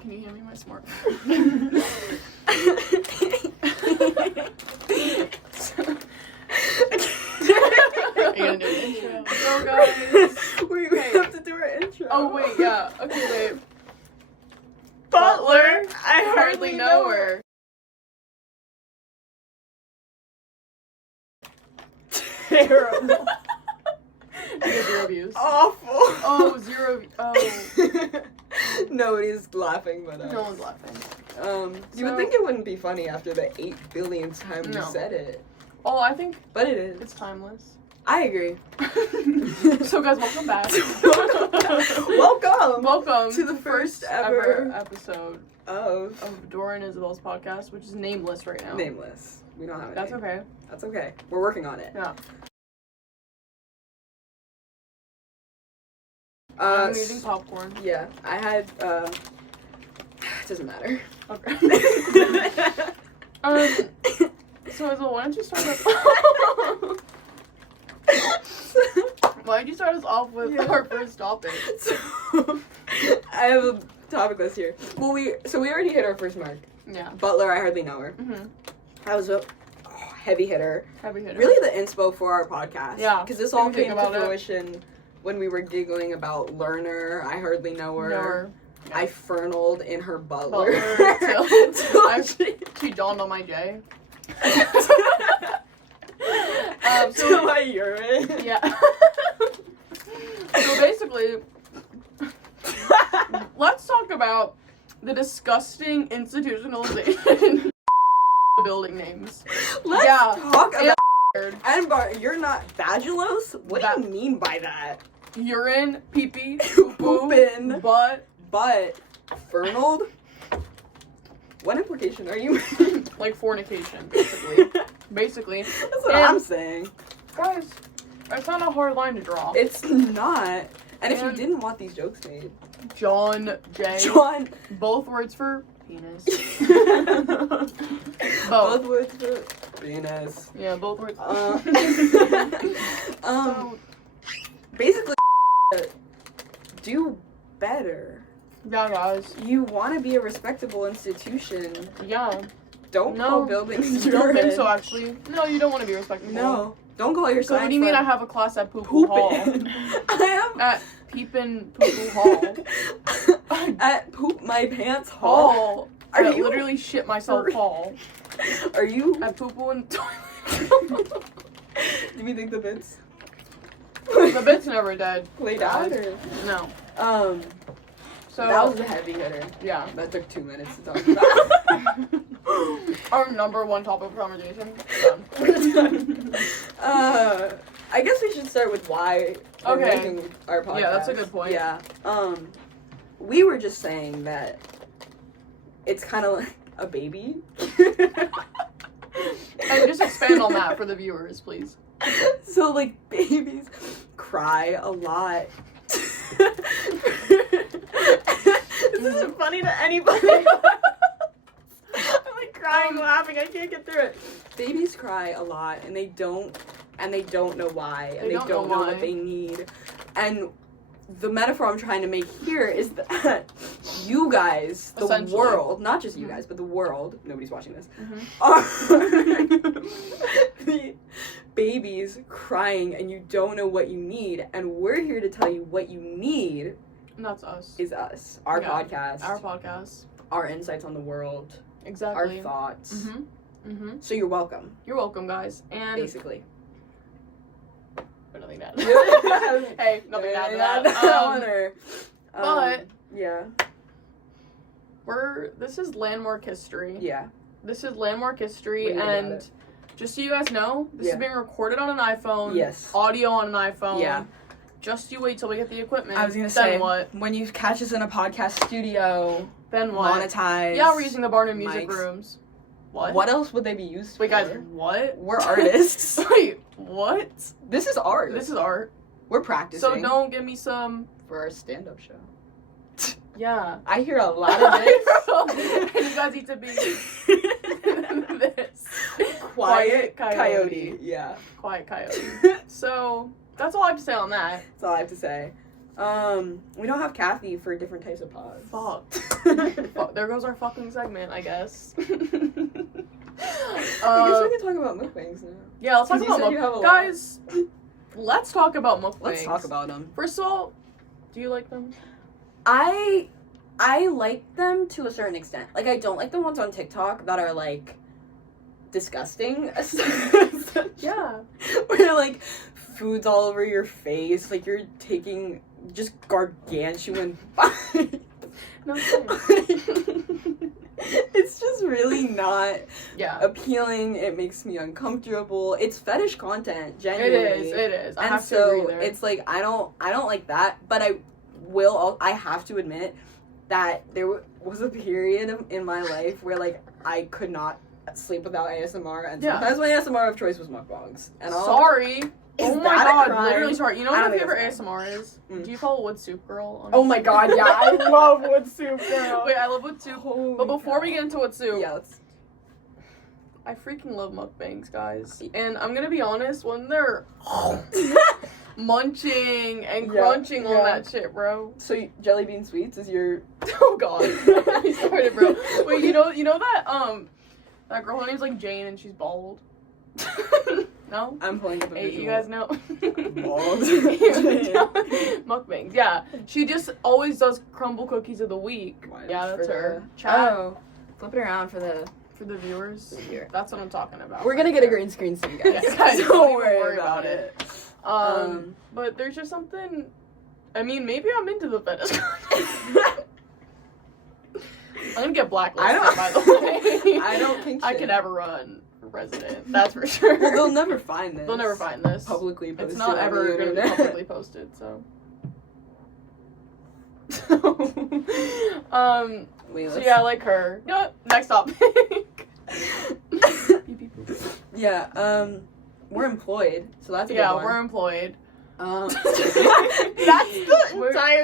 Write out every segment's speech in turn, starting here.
Can you hand me my smartphone? Are you gonna do an intro? Oh, guys. We have to do our intro. Oh, wait, yeah. Okay, wait. Butler, I Hardly know her. Terrible. You get 0 views. Awful. Oh, 0. Oh. Nobody's laughing but us. No one's laughing. You would think it wouldn't be funny after the 8 billionth time you No. said it. Oh, I think But it is. it's timeless. I agree. So, guys, welcome back. Welcome to the first ever episode of of Dora and Isabel's podcast, which is nameless right now. Nameless. We don't have a That's name. okay. That's okay. We're working on it. Yeah. I'm eating popcorn. Yeah, I had, it doesn't matter. Okay. So Isabel, why don't you start us Why don't you start us off with our first topic? So, I have a topic list here. Well, we already hit our first mark. Yeah. Butler, I hardly know her. Mm-hmm. I was a heavy hitter. Heavy hitter. Really the inspo for our podcast. Yeah. Because this all Didn't think came to about it. fruition when we were giggling about Learner, I hardly know her. Know her. I fernaled in her Butler. Butler she dawned on my J. To my urine. Yeah. So basically, let's talk about the disgusting institutionalization of building names. Let's Yeah. talk about Weird. Edinburgh. You're not vaginos? What do you mean by that? Urine, pee-pee, poo-poo, Poopin'. butt, But fernald? What implication are you? like fornication, basically. Basically. That's what And- I'm saying. Guys, it's not a hard line to draw. It's not. And if you And- didn't want these jokes made, John, J, John. both words for penis. Both words for penis. Yeah, both words. So, basically, do better. Yeah, guys. You want to be a respectable institution. Yeah. Don't No, call buildings I don't think urine. so, actually. No, you don't want to be respectful. No. Don't call your So what science do you mean I lab have a class at Poo-Poo Hall? poopin'. I At Peepin' Poo-Poo Hall. am at poop my pants hall. Hall. Are I you- literally shit myself hall. Are you? At Poo-Poo and toilet. Do you think the bits The bit's never dead. played out or? No. So So, that was a heavy hitter. yeah. That took 2 minutes to talk about. Our number one topic of conversation. Done. I guess we should start with why we're Okay. making our podcast. Yeah, that's a good point. Yeah. We were just saying that it's kind of like a baby. And just expand on that for the viewers, please. So, like, babies cry a lot. This isn't funny to anybody. I'm like crying, laughing. I can't get through it. Babies cry a lot, and they don't know why, and They they don't don't know know why. what they need. And the metaphor I'm trying to make here is that you guys, the Essentially. world, not just you guys, but the world, nobody's watching this, Mm-hmm. are the babies crying and you don't know what you need. And we're here to tell you what you need And that's us. is us. Our Yeah. podcast, Our podcast. our insights on the world, Exactly. our thoughts. Mm-hmm. Mm-hmm. So you're welcome, You're welcome, guys. And basically. but nothing to add. Hey, nothing to add to that. But- yeah, This is landmark history. yeah. This is landmark history, What do you think about and it? just so you guys know, this Yeah. is being recorded on an iPhone. Yes. Audio on an iPhone. Yeah. Just you wait till we get the equipment. I was gonna then say, what? when you catch us in a podcast studio, Then what? monetize. Yeah, we're using the Barnum Music mics. Rooms. What? What else would they be used Wait, for? guys, what? We're artists. Wait, what? This is art. This is art. We're practicing. So don't give me some. for our stand-up show. Yeah. I hear a lot of this. You guys need to be this. Quiet Coyote. coyote. Yeah. Quiet coyote. So that's all I have to say on that. That's all I have to say. We don't have Kathy for different types of pods. Fuck. Fuck. There goes our fucking segment, I guess. I guess we can talk about mukbangs now. Yeah, let's talk about mukbangs. Guys, let's talk about mukbangs. Let's talk about them. First of all, do you like them? I like them to a certain extent. Like, I don't like the ones on TikTok that are, like, disgusting. Yeah. Where, like, food's all over your face. Like, you're taking just gargantuan bites. No, it's just really not yeah. appealing. It makes me uncomfortable. It's fetish content, genuinely. It is. I And have to so agree there. it's like I don't like that, but I have to admit that there was a period in my life where, like, I could not sleep without ASMR, and sometimes my ASMR of choice was mukbangs. And sorry. Oh my god, literally sorry. You know what my favorite it's ASMR is? Do you follow Wood Soup Girl? On Oh my god, yeah, I love Wood Soup Girl. Wait, I love Wood Soup. Holy But before God. we get into Wood Soup, Yeah, I freaking love mukbangs, guys. And I'm gonna be honest, when they're munching and crunching on that shit, bro. So Jelly Bean Sweets is your... Oh god. You started, bro. Wait, you know that that girl, her name's like Jane and she's bald. No? I'm pulling up a Hey, visual. you guys know. Bald. Mukbangs, yeah. She just always does crumble cookies of the week. Yeah, that's her. Chat Flip it around for the viewers. Here. That's what I'm talking about. We're gonna get a green screen soon, guys. Yeah, guys, don't worry about it. But there's just something. I mean, maybe I'm into the fetish. I'm gonna get blacklisted, by the way. I don't think I could ever run for president. That's for sure. Well, they'll never find this. They'll never find this. Publicly posted. It's not on ever the going to be internet. publicly posted, so. Wait, So yeah, I like her. You know what? Next topic. Yeah, we're employed, so that's a Yeah, good one. we're employed. That's the entire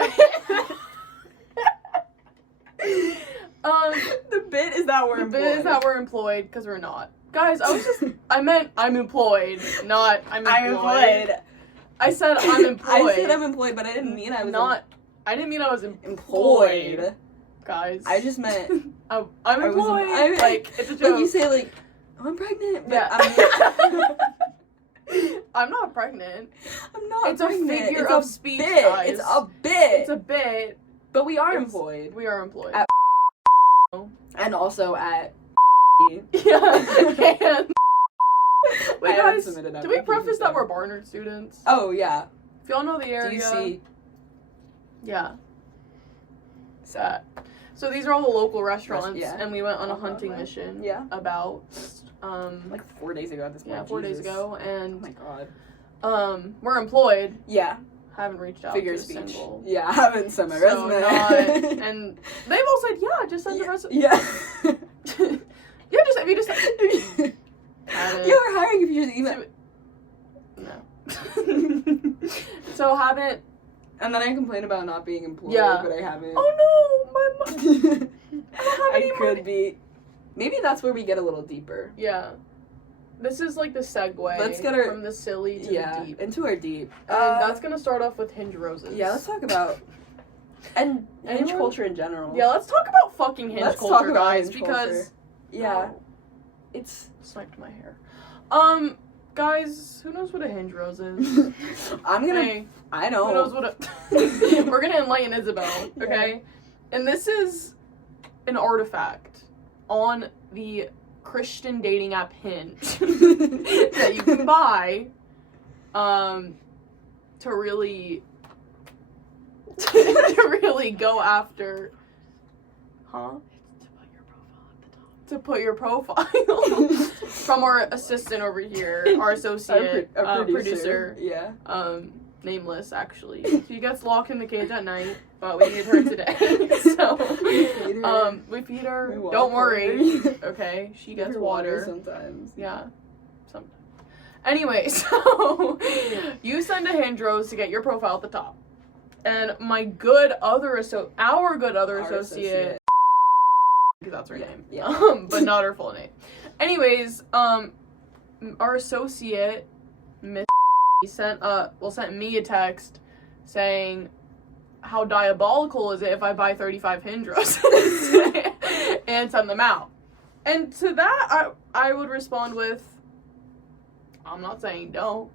the bit is that we're the employed. bit is that we're employed because we're not. Guys, I meant I'm employed, not I'm employed. I said I'm employed. I said I'm employed, but I didn't mean I was I didn't mean I was employed. Guys. I just meant I'm employed. Like, it's a joke. Like you say, like, oh, I'm pregnant. But Yeah. I'm I'm not pregnant. not It's pregnant. a figure It's of a speech, bit. guys. It's a bit. It's a bit. But we are It's- employed. We are employed. At and also at Yeah. And wait, I haven't guys, submitted did we applications preface that yet. we're Barnard students? Oh, yeah. If y'all know the area. DC. Yeah. Sad. So these are all the local restaurants, Yeah. and we went on a hunting mission. Yeah. About like 4 days ago at this point. 4 days Jesus. ago, Oh and my god. we're employed. Yeah. Haven't reached out Figure to of speech. single. Yeah, I haven't sent my So resume. and they've all said, yeah, just send the resume. Yeah. Yeah, just if you just haven't- You are hiring if you just email. No. So haven't. And then I complain about not being employed, Yeah. but I haven't. Oh no, my mom. I don't have any I could money. be. Maybe that's where we get a little deeper. Yeah. This is like the segue. Let's get our- from the silly to Yeah, the deep. into our deep. And that's gonna start off with Hinge Roses. Yeah, let's talk about and hinge Anyone? culture in general. Yeah, let's talk about fucking Hinge Let's culture, talk about guys, Hinge because culture. Yeah, Oh, it's. sniped my hair. Guys, who knows what a Hinge Rose is? I'm gonna. Hey, I who know. knows what a? We're gonna enlighten Isabel, okay? And this is an artifact on the Christian dating app Hinge that you can buy, to really go after, to put your profile from our assistant over here, our associate, Our producer, Yeah. nameless actually. She gets locked in the cage at night, but we need her today. So we feed her. We walk Don't her. worry. Okay, she Give gets her water. sometimes. Yeah. Sometimes. Anyway, so you send a Hinge Rose to get your profile at the top. And my good other associate, because that's her name. Yeah. But not her full name. Anyways, our associate, Miss sent me a text saying, how diabolical is it if I buy 35 hinge roses and send them out? And to that, I would respond with, I'm not saying don't.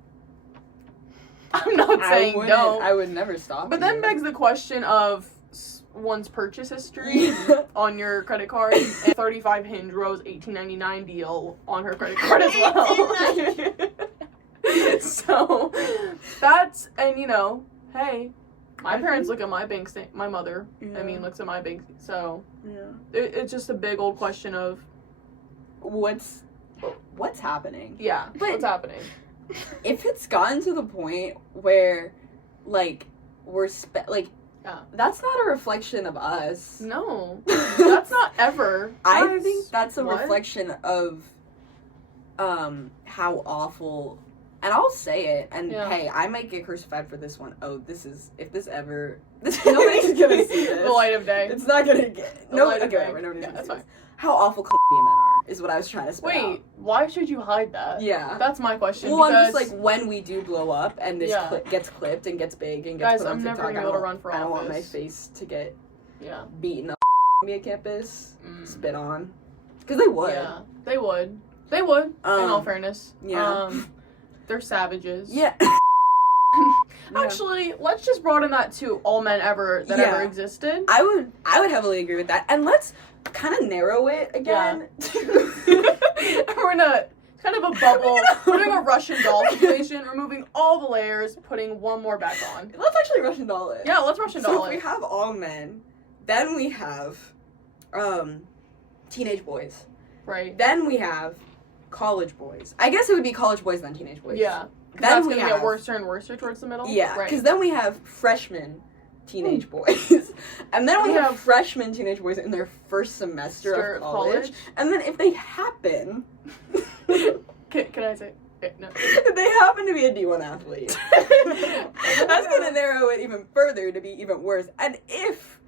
I'm not saying don't. I would never stop. But then begs the question of one's purchase history on your credit card, and 35 hinge rose $18.99 deal on her credit card as well. So that's, and you know, hey, my parents look at my bank statement. My mother, I mean, looks at my bank. So it's just a big old question of what's happening. Yeah, but what's happening? If it's gotten to the point where, like, that's not a reflection of us. No, that's not ever. I think that's a reflection of how awful. And I'll say it, and hey, I might get crucified for this one. Oh, nobody's gonna see this. The light of day. It's not gonna get nobody's gonna see that's this. fine. How awful Colombian men are is what I was trying to spit out. Wait, why should you hide that? Yeah, that's my question. Well, I'm just like, when we do blow up and this gets clipped and gets big and gets put on TikTok, I'm never gonna be able to run for office. I don't want my face to get beaten up on campus, spit on, because they would. Yeah, they would. They would. In all fairness. Yeah. They're savages. Yeah. Actually, let's just broaden that to all men ever ever existed. I would heavily agree with that. And let's kind of narrow it again. We're in a kind of a bubble. We're doing a Russian doll situation, removing all the layers, putting one more back on. Let's actually Russian doll it. Yeah, let's Russian doll it. So if we have all men, then we have teenage boys. Right. Then we have college boys. I guess it would be college boys then teenage boys. Yeah. Then that's going to get worse and worse towards the middle. Yeah, because right. then we have freshmen teenage boys. And then we have freshmen teenage boys in their first semester of college. And then if they happen... Can I say... No. If they happen to be a D1 athlete, that's going to narrow it even further to be even worse. And if...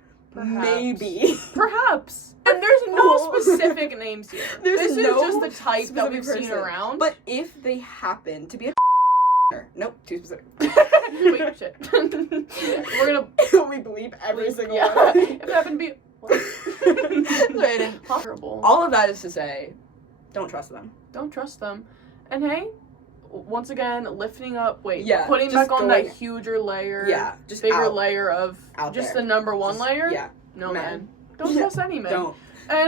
Perhaps. And there's no specific names here. This is just the type that we've seen around. But if they happen to be a nope, too specific. Wait, shit. We're gonna we bleep every single one. If it happened to be horrible. All of that is to say, don't trust them. Don't trust them. And hey, once again, lifting up, putting back on that huger layer, just bigger layer of just there. The number one layer. Yeah. No man. Don't trust any man.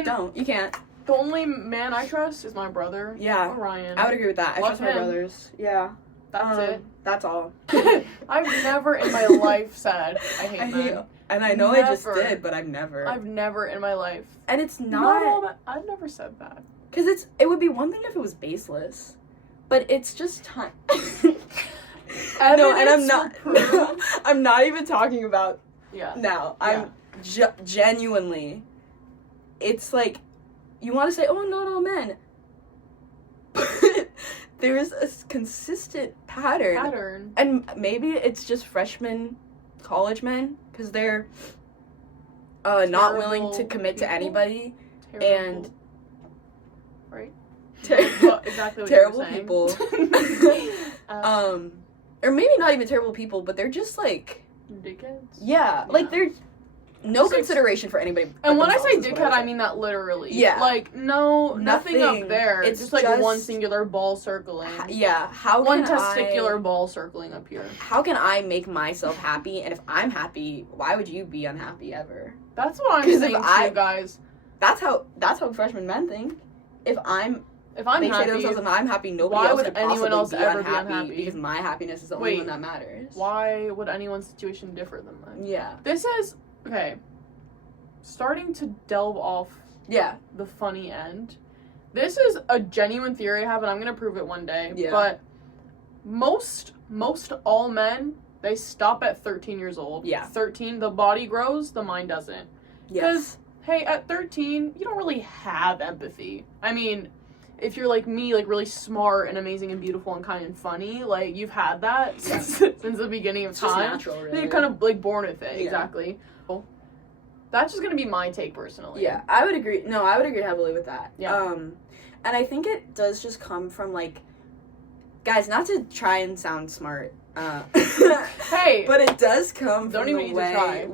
Don't. You can't. The only man I trust is my brother. Yeah. Orion. I would agree with that. I trust my brothers. Yeah. That's it. That's all. I've never in my life said I hate men. And I know I just did, but I've never in my life. And it's not. I've never said that. Because it would be one thing if it was baseless. But it's just time. No, and I'm not. No, I'm not even talking about. Yeah. Now I'm genuinely. It's like, you want to say, oh, not all men. But there's a consistent pattern. And maybe it's just freshman college men because they're not willing to commit to anybody. And. Right. Exactly what terrible people. Or maybe not even terrible people, but they're just like dickheads. Yeah, like they're no consideration for anybody. And when I say dickhead, I mean that literally. Yeah. Like nothing up there. It's just like one singular ball circling. One testicular ball circling up here. How can I make myself happy? And if I'm happy, why would you be unhappy ever? That's what I'm saying too, guys. That's how freshman men think. If I'm they happy, say to themselves, if I'm happy, nobody else could possibly be unhappy because my happiness is the only one that matters. Why would anyone's situation differ than mine? Yeah. This is, okay, starting to delve off the funny end. This is a genuine theory I have, and I'm going to prove it one day. Yeah. But most all men, they stop at 13 years old. Yeah. 13, the body grows, the mind doesn't. Because, hey, at 13, you don't really have empathy. I mean, if you're like me, like really smart and amazing and beautiful and kind and funny, like you've had that since the beginning of time. It's just natural, really. You're kind of like born with it, exactly. Well, that's just gonna be my take personally. Yeah, I would agree. No, I would agree heavily with that. Yeah. And I think it does just come from like, guys, not to try and sound smart Hey, but it does come don't from even the need to way try.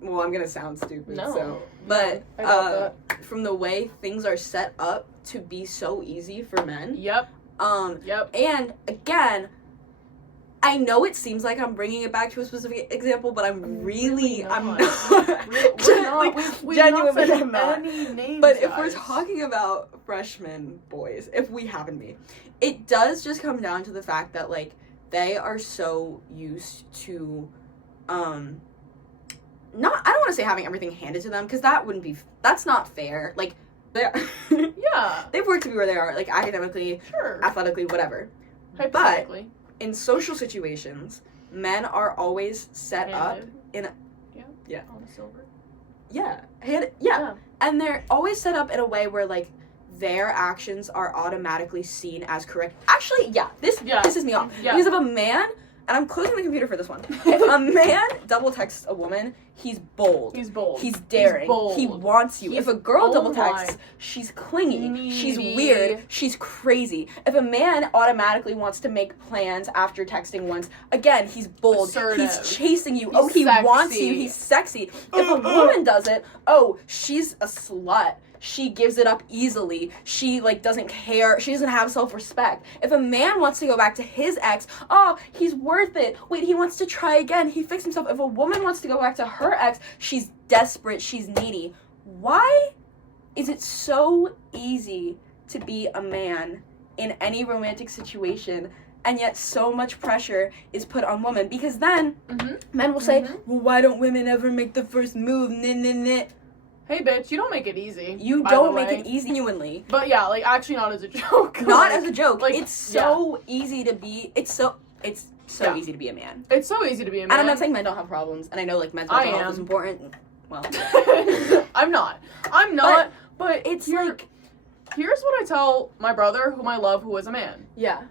well, I'm gonna sound stupid, No. so. But I got from the way things are set up to be so easy for men. Yep. Yep. And again, I know it seems like I'm bringing it back to a specific example, but I'm really I'm not. not. We're not. We've Genuinely, not said I'm not. any names, But if we're guys. talking about freshman boys, if we happen to be, it does just come down to the fact that, like, they are so used to, not, I don't want to say having everything handed to them, because that's not fair. Like, Yeah. they've worked to be where they are, like, academically, Sure. athletically, whatever. Hypothetically. In social situations, men are always set up Handed. in a, Yeah. Yeah. On a silver. yeah. And they're always set up in a way where, like, their actions are automatically seen as correct. Actually, yeah, this pisses me off. Yeah. Because if a man, and I'm closing the computer for this one, if a man double texts a woman, he's bold. He's bold. He's daring. He's bold. He wants you. He's- If a girl oh double my. texts, she's clingy. She's Needy. weird. She's crazy. If a man automatically wants to make plans after texting once, again, he's bold. Assertive. He's chasing you. He's He wants sexy. you. He's sexy. If a woman does it, oh, she's a slut. She gives it up easily. She, like, doesn't care. She doesn't have self-respect. If a man wants to go back to his ex, oh, he's worth it. Wait, he wants to try again. He fixed himself. If a woman wants to go back to her ex, she's desperate. She's needy. Why is it so easy to be a man in any romantic situation, and yet so much pressure is put on women? Because then men will say, well, why don't women ever make the first move? Nah. Hey, bitch, you don't make it easy. You by the don't make way. it easy, genuinely. But yeah, like, actually not as a joke. Not Like, as a joke. like, It's so easy to be. It's so Yeah. easy to be a man. It's so easy to be a man. And I'm not saying men don't have problems. And I know, like, mental I health am. is important. Well, I'm not, but it's here- like, here's what I tell my brother, whom I love, who is a man. yeah.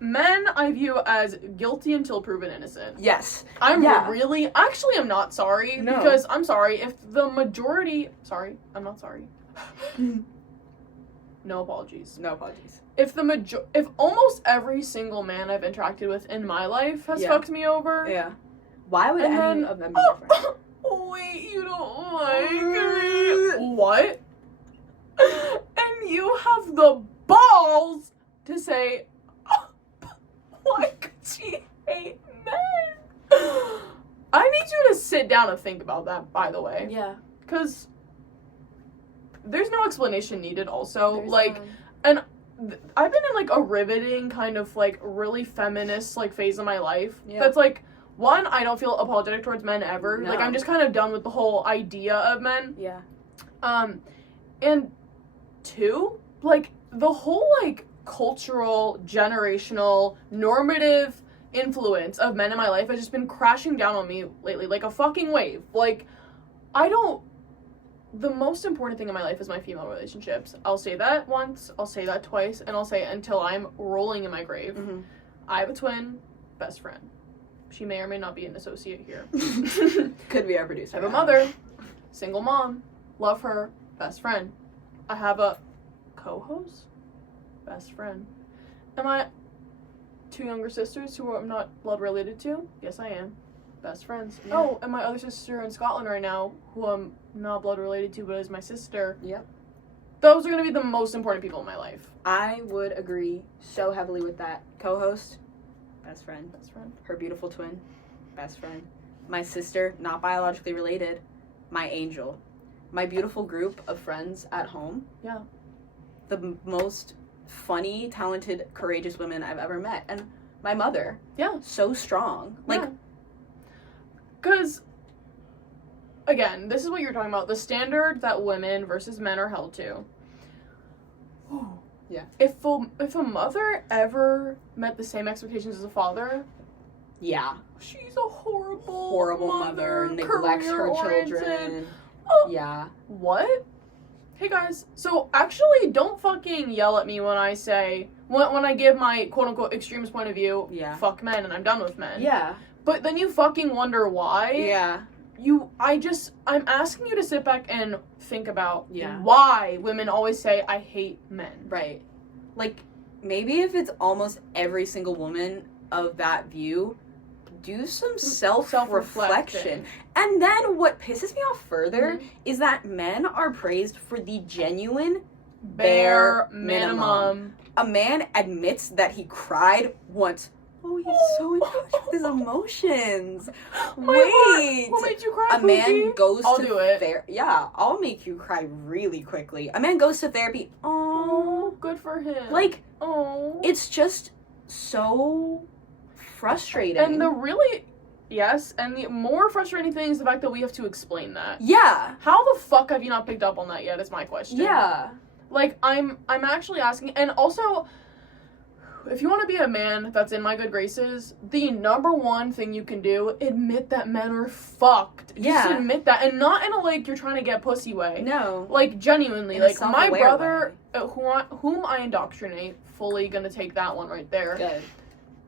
Men I view as guilty until proven innocent. Yes. I'm Yeah. actually, I'm not sorry. No. Because I'm sorry if the majority, I'm not sorry. No apologies. No apologies. If almost every single man I've interacted with in my life has Yeah. fucked me over. Yeah. Why would And any then- of them be different? Oh, wait, you don't like me. What? And you have the balls to say, oh, why could she hate men? I need you to sit down and think about that, by the way. Yeah. Because there's no explanation needed, also. There's like, none. I've been in, like, a riveting kind of, like, really feminist, like, phase of my life. Yeah. That's, like, one, I don't feel apologetic towards men ever. No. Like, I'm just kind of done with the whole idea of men. Yeah. And two, like, the whole, like, cultural, generational, normative influence of men in my life has just been crashing down on me lately, like a fucking wave. Like, the most important thing in my life is my female relationships. I'll say that once, I'll say that twice, and I'll say it until I'm rolling in my grave. Mm-hmm. I have a twin best friend. She may or may not be an associate here. Could be our producer. I have a mother, single mom, love her, best friend. I have a co-host, best friend. Am I 2 younger sisters who I'm not blood related to? Yes, I am. Best friends. Yeah. Oh, and my other sister in Scotland right now, who I'm not blood related to, but is my sister. Yep. Those are going to be the most important people in my life. I would agree so heavily with that. Co-host, best friend. Best friend. Her beautiful twin, best friend. My sister, not biologically related, my angel. My beautiful group of friends at home. Yeah. The most funny, talented, courageous women I've ever met. And my mother. Yeah. So strong. Like, because, again, this is what you're talking about. The standard that women versus men are held to. Yeah. If a mother ever met the same expectations as a father, yeah. she's a horrible Mother, neglects her career-oriented. children. Oh. Yeah. What? Hey guys, so actually don't fucking yell at me when I say, when I give my quote-unquote extremist point of view, Yeah. fuck men and I'm done with men. Yeah. But then you fucking wonder why. Yeah. I'm asking you to sit back and think about Yeah. why women always say, I hate men. Right. Like, maybe if it's almost every single woman of that view, do some self-reflection. Self-reflection. And then what pisses me off further Mhm. is that men are praised for the genuine Bare minimum. minimum. A man admits that he cried once. Oh, he's so in touch with his emotions. My Wait. heart. What made you cry, A man Pookie? goes I'll to do it. Yeah, I'll make you cry really quickly. A man goes to therapy. Oh, Oh, good for him. like, oh. it's just so frustrating. And the really, yes, and the more frustrating thing is the fact that we have to explain that. yeah, How the fuck have you not picked up on that yet? Is my question. yeah, Like, I'm actually asking, and also, if you want to be a man that's in my good graces, the number one thing you can do, admit that men are fucked. Just Yeah. admit that, and not in a, like, you're trying to get pussy way. no, Like, genuinely, In a like, my self-aware brother, whom I indoctrinate, fully gonna take that one right there. good.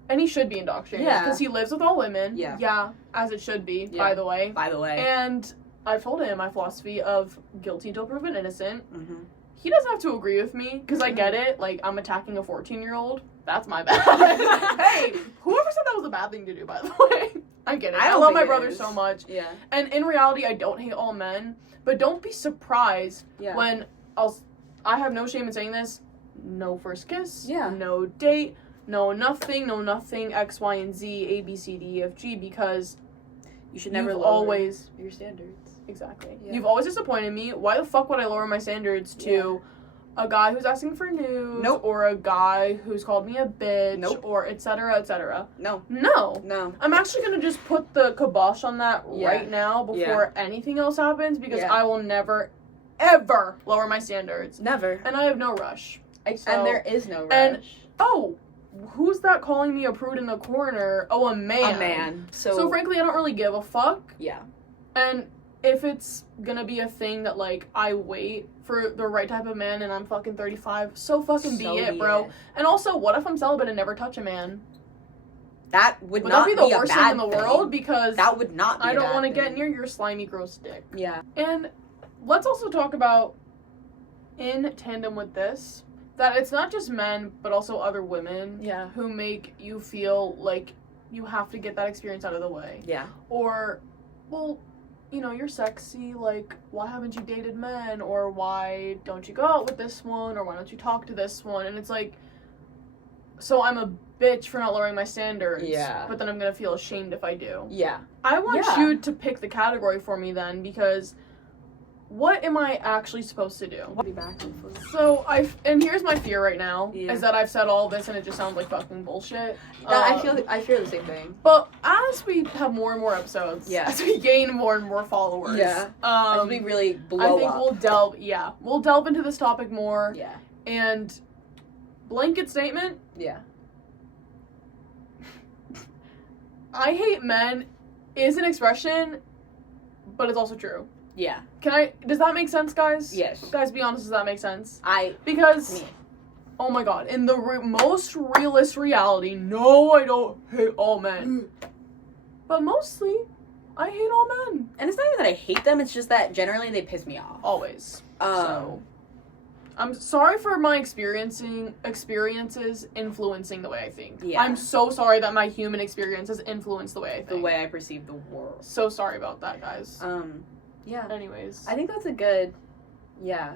And he should be indoctrinated, Yeah. because he lives with all women. Yeah. Yeah, as it should be, Yeah. by the way. By the way, And I've told him my philosophy of guilty until proven innocent. mm-hmm. He doesn't have to agree with me, because I get it. Like, I'm attacking a 14-year-old. That's my bad. Hey, whoever said that was a bad thing to do, by the way. I'm kidding. I don't love think my it brother is. so much. Yeah, And in reality, I don't hate all men. But don't be surprised yeah, when I have no shame in saying this. No first kiss. Yeah. No date. No nothing. X, Y, and Z, A, B, C, D, E, F, G. Because you should never you've lower always your standards. exactly. Yeah. You've always disappointed me. Why the fuck would I lower my standards to a guy who's asking for nudes, Nope. or a guy who's called me a bitch, Nope. or etc. etc. No, No. no, I'm actually gonna just put the kibosh on that Yeah. right now before anything else happens, because Yeah. I will never, ever lower my standards. never. And I have no rush. So- And there is no rush. and- Oh, who's that calling me a prude in the corner? Oh, a man. a man. So frankly, I don't really give a fuck. yeah, And if it's gonna be a thing that, like, I wait for the right type of man and I'm fucking 35, so fucking be So it, bro. And also, what if I'm celibate and never touch a man? That would Would not that be the a worst bad thing in the world? Because That would not be I a don't bad want to get thing. near your slimy, gross dick. Yeah. And let's also talk about, in tandem with this, that it's not just men, but also other women Yeah. who make you feel like you have to get that experience out of the way. Yeah. Or, well, you know, you're sexy, like, why haven't you dated men? Or why don't you go out with this one? Or why don't you talk to this one? And it's like, so I'm a bitch for not lowering my standards. Yeah. But then I'm gonna feel ashamed if I do. Yeah. I want Yeah. you to pick the category for me then, because what am I actually supposed to do? I'll be back and forth. So and here's my fear right now, Yeah. is that I've said all this and it just sounds like fucking bullshit. I feel the same thing. But as we have more and more episodes, Yeah. as we gain more and more followers, Yeah. As we really blow I think up. we'll delve into this topic more. Yeah. And blanket statement, Yeah. I hate men is an expression, but it's also true. Yeah. Does that make sense, guys? Yes. Guys, be honest, does that make sense? I. Because, Me. oh my god, in the most realist reality, no, I don't hate all men. But mostly, I hate all men. And it's not even that I hate them. It's just that generally they piss me off. Always. So, I'm sorry for my experiences influencing the way I think. Yeah. I'm so sorry that my human experiences influence the way I think. The way I perceive the world. So sorry about that, guys. Yeah. Anyways. I think that's a good. Yeah.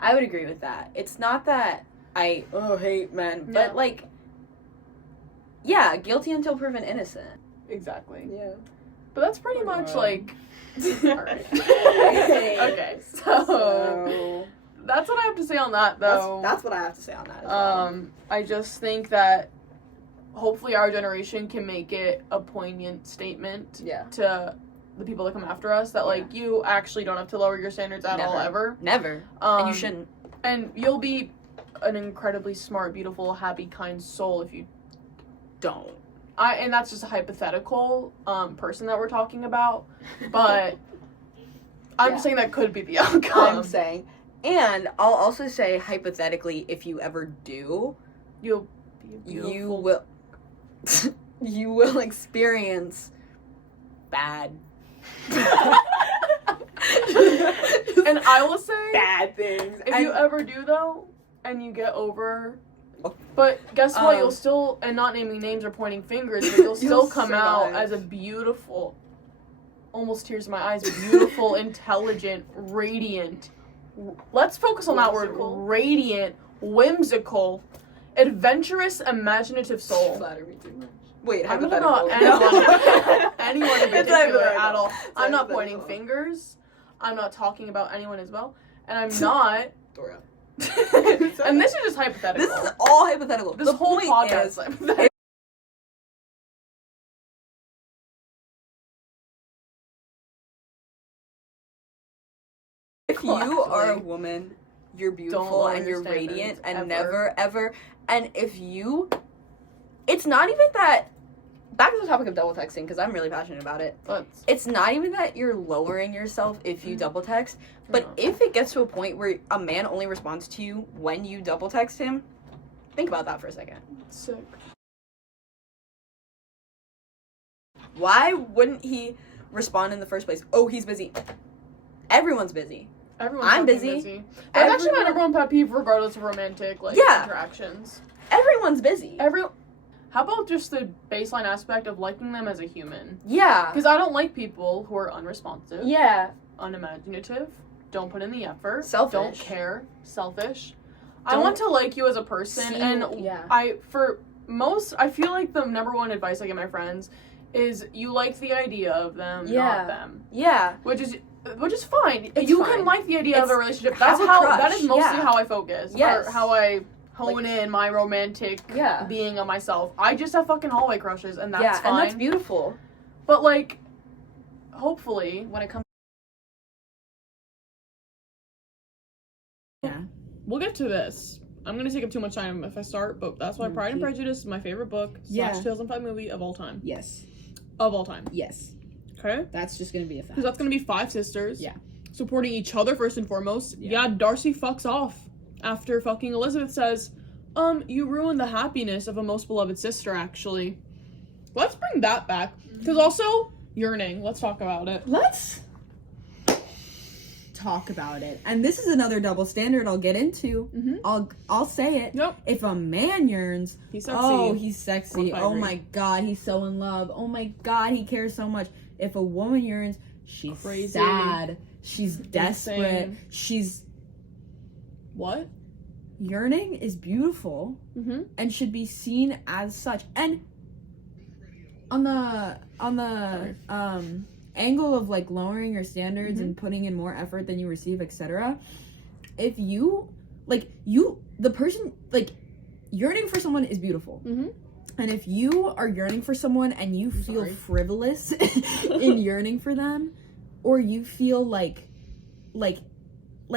I would agree with that. It's not that I hate men, but Yeah. like. Yeah, guilty until proven innocent. Exactly. Yeah. But that's pretty Oh, much God. like. Alright. Okay. Okay, so that's what I have to say on that, though. That's what I have to say on that as well. I just think that hopefully our generation can make it a poignant statement Yeah. to the people that come after us that, like, you actually don't have to lower your standards at all, Never. ever. Never. And you shouldn't. And you'll be an incredibly smart, beautiful, happy, kind soul if you don't. And that's just a hypothetical person that we're talking about, but I'm Yeah. saying that could be the outcome. I'm saying. And I'll also say, hypothetically, if you ever do, You'll be a beautiful. you will you will experience bad And I will say, bad things. if you ever do though, and you get over But guess what? You'll still, and not naming names or pointing fingers, but you'll still come out as a beautiful, almost tears in my eyes, beautiful, intelligent, radiant. Let's focus on that word. Radiant, whimsical, adventurous, imaginative soul. Flatter me too much. Wait, I'm hypothetical. not anyone in particular at all. I'm not pointing fingers. I'm not talking about anyone as well. And I'm not... Dora. And this is just hypothetical. This is all hypothetical. This whole podcast is hypothetical. If you are a woman, you're beautiful and you're radiant and never, ever. And if you... It's not even that... Back to the topic of double texting, because I'm really passionate about it. It's not even that you're lowering yourself if you double text, but if it gets to a point where a man only responds to you when you double text him, think about that for a second. Sick. Why wouldn't he respond in the first place? Oh, he's busy. Everyone's busy. I'm busy. That's actually my number one pet peeve, regardless of romantic interactions. Everyone's busy. How about just the baseline aspect of liking them as a human? Yeah. Because I don't like people who are unresponsive. Yeah. Unimaginative. Don't put in the effort. Selfish. Don't care. Selfish. I want to like you as a person, I feel like the number one advice I give my friends is you like the idea of them, not them. Yeah. Which is fine. It's you fine. can like the idea of a relationship. That is mostly how I focus. Yes. Or how I hone in my romantic being of myself. I just have fucking hallway crushes, and that's fine. And that's beautiful. But like, hopefully, when it comes, we'll get to this. I'm gonna take up too much time if I start, but that's why Pride and Prejudice is my favorite book / 2005 movie of all time. Yes. Of all time. Yes. Okay. That's just gonna be a fact. Because that's gonna be 5 sisters. Yeah. Supporting each other first and foremost. Yeah, Darcy fucks off after fucking Elizabeth says, you ruined the happiness of a most beloved sister, actually. Let's bring that back. Because also, yearning. Let's talk about it. Let's talk about it. And this is another double standard I'll get into. Mm-hmm. I'll say it. Yep. If a man yearns, he's sexy. Oh, he's sexy. Oh my god, he's so in love. Oh my god, he cares so much. If a woman yearns, she's crazy. Sad. She's desperate. Insane. She's... What? Yearning is beautiful and should be seen as such. And on the angle of like lowering your standards and putting in more effort than you receive, etc. If you the person yearning for someone is beautiful. And if you are yearning for someone and you feel frivolous in yearning for them, or you feel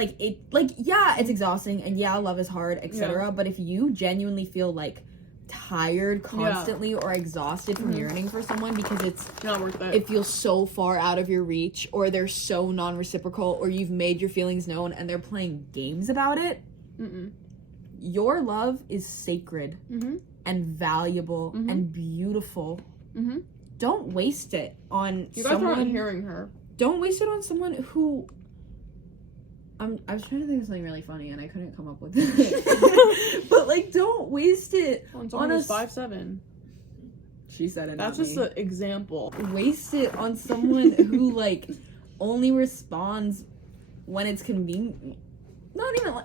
it's exhausting and love is hard, etc. But if you genuinely feel like tired constantly or exhausted from yearning for someone because it's not worth it, it feels so far out of your reach, or they're so non-reciprocal, or you've made your feelings known and they're playing games about it, your love is sacred and valuable and beautiful. Don't waste it on you guys someone. aren't hearing her. Don't waste it on someone who... I was trying to think of something really funny and I couldn't come up with it. But don't waste it on a 5'7". She said it. That's just an example. Waste it on someone who only responds when it's convenient. Not even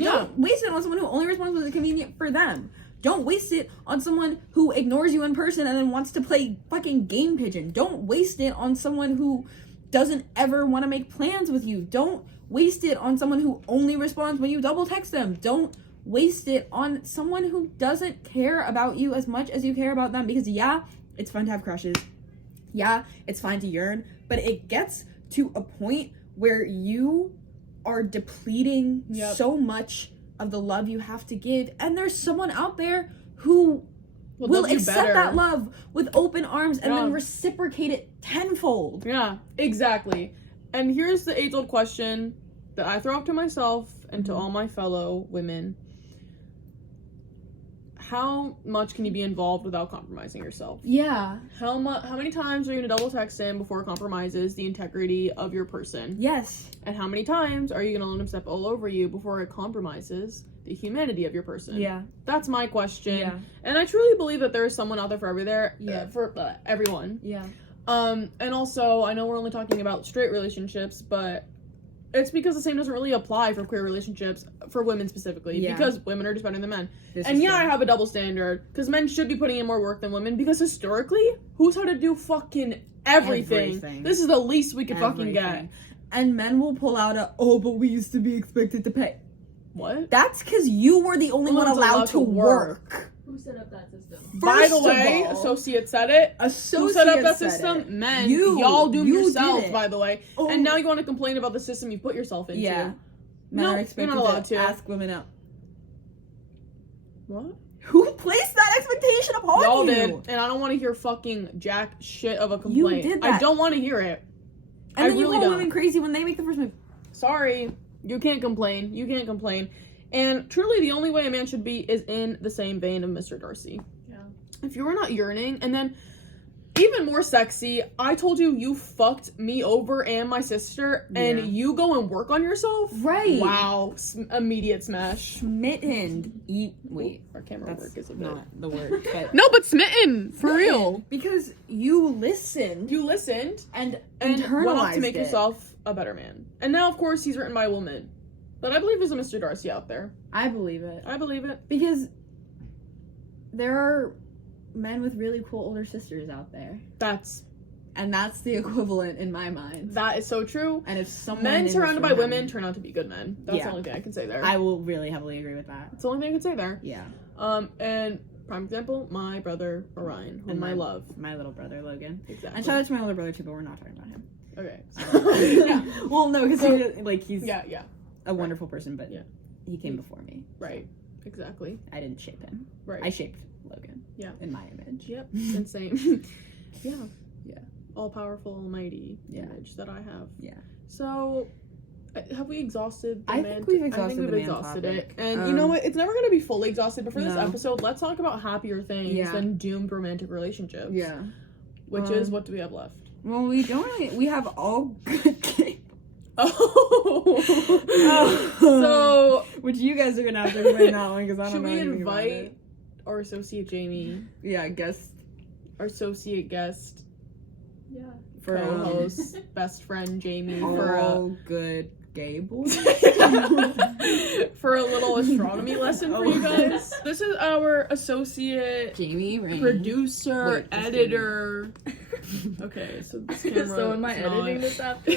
don't waste it on someone who only responds when it's convenient for them. Don't waste it on someone who ignores you in person and then wants to play fucking game pigeon. Don't waste it on someone who doesn't ever want to make plans with you. Don't waste it on someone who only responds when you double text them. Don't waste it on someone who doesn't care about you as much as you care about them. Because it's fun to have crushes. It's fine to yearn. But it gets to a point where you are depleting so much of the love you have to give. And there's someone out there who will accept that love with open arms and then reciprocate it tenfold. Yeah, exactly. And here's the age-old question that I throw up to myself and to all my fellow women. How much can you be involved without compromising yourself? Yeah. How many times are you going to double text him before it compromises the integrity of your person? Yes. And how many times are you going to let him step all over you before it compromises the humanity of your person. Yeah. That's my question. Yeah. And I truly believe that there is someone out there for everyone. Yeah. And also, I know we're only talking about straight relationships, but it's because the same doesn't really apply for queer relationships, for women specifically, because women are just better than men. And I have a double standard, because men should be putting in more work than women, because historically, who's had to do fucking everything? This is the least we could fucking get. And men will pull out but we used to be expected to pay. What? That's because you were the only one allowed to work. Who set up that system? By the way, Associate said it. Who set up that system? Men. Y'all doomed yourselves, by the way. Oh. And now you want to complain about the system you put yourself into. Yeah. Men are expected you're not allowed to ask women out. What? Who placed that expectation upon Y'all you? did. And I don't want to hear fucking jack shit of a complaint. You did that. I don't want to hear it. And then you call women crazy when they make the first move. Sorry. You can't complain. And truly, the only way a man should be is in the same vein of Mr. Darcy. Yeah. If you were not yearning, and then even more sexy, I told you fucked me over and my sister, and you go and work on yourself? Right. Wow. Immediate smash. Smitten. Wait, our camera work is a bit. Not the word. But No, but smitten. For real. Because you listened. You listened. And went internalized off to make it. yourself a better man. And now, of course, he's written by a woman. But I believe there's a Mr. Darcy out there. I believe it. I believe it. Because there are men with really cool older sisters out there. That's the equivalent in my mind. That is so true. And if someone men surrounded by women turn out to be good men. That's the only thing I can say there. I will really heavily agree with that. That's the only thing I can say there. Yeah. And prime example, my brother Orion, whom I love. My little brother Logan. Exactly. And shout out to my older brother too, but we're not talking about him. Okay. Yeah. Well, no, because he's yeah. a wonderful person, but he came He- before me. Right. Exactly. I didn't shape him. Right. I shaped Logan. Yeah. In my image. Yep. Insane. Yeah. All powerful, almighty image that I have. Yeah. So, have we exhausted the I man? think we've exhausted I think we've the man exhausted topic. it. And you know what? It's never going to be fully exhausted, but for this No. episode, let's talk about happier things than doomed romantic relationships. Yeah. Which is, what do we have left? Well, we don't really, we have all good games. Oh. So, which you guys are gonna have to explain that one because I don't should know we anything about invite it. our associate Jamie, Yeah, guest our associate guest, Yeah. for co-host, best friend Jamie for all good gay boys. for a little astronomy lesson for you guys. This is our associate Jamie Rain. producer, Wait, this editor. Okay, so this camera. So am I is not- editing this after?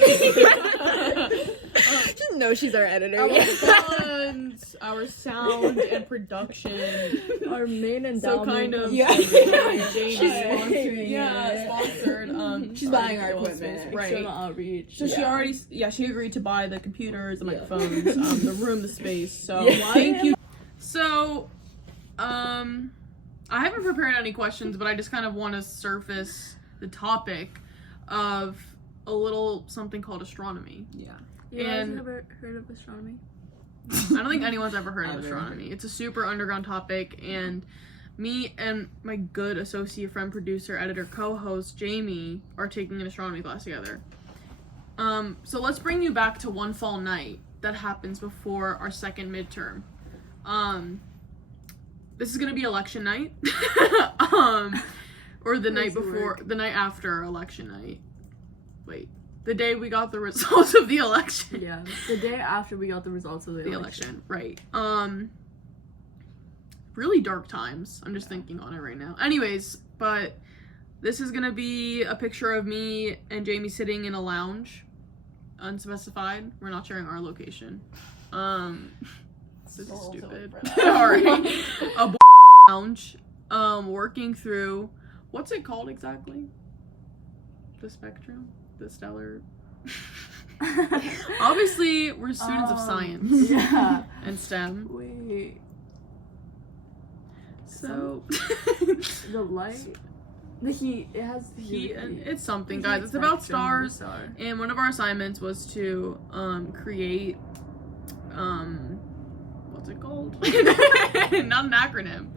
Just know she's our editor. Our funds, our sound and production. Our main endowment. So kind of. comes Yeah. from Jamie. Jamie. She's sponsoring Yeah, it. sponsored. She's buying our equipment. Right. External outreach. So she already, she agreed to buy the computers, the microphones, the room, the space. So Yeah. thank you. So, I haven't prepared any questions, but I just kind of want to surface the topic of a little something called astronomy. Yeah. You guys And- ever heard of astronomy? I don't think anyone's ever heard of Ever. astronomy. It's a super underground topic, and me and my good associate friend, producer, editor, co-host Jamie are taking an astronomy class together. So let's bring you back to one fall night that happens before our second midterm. This is gonna be election night, or the night before, the night after election night. Wait, the day we got the results of the election. Yeah. The day after we got the results of the election. Right. Really dark times. I'm just thinking on it right now. Anyways, but this is gonna be a picture of me and Jamie sitting in a lounge. Unspecified. We're not sharing our location. This is stupid. Alright. A lounge. Working through, what's it called exactly? The spectrum? The stellar? Obviously, we're students of science Yeah. and STEM. Wait. So, The light. The heat. It has heat, and heat. it's something, The guys. heat It's about spectrum of the stars. star. And one of our assignments was to create what's it called? Not an acronym.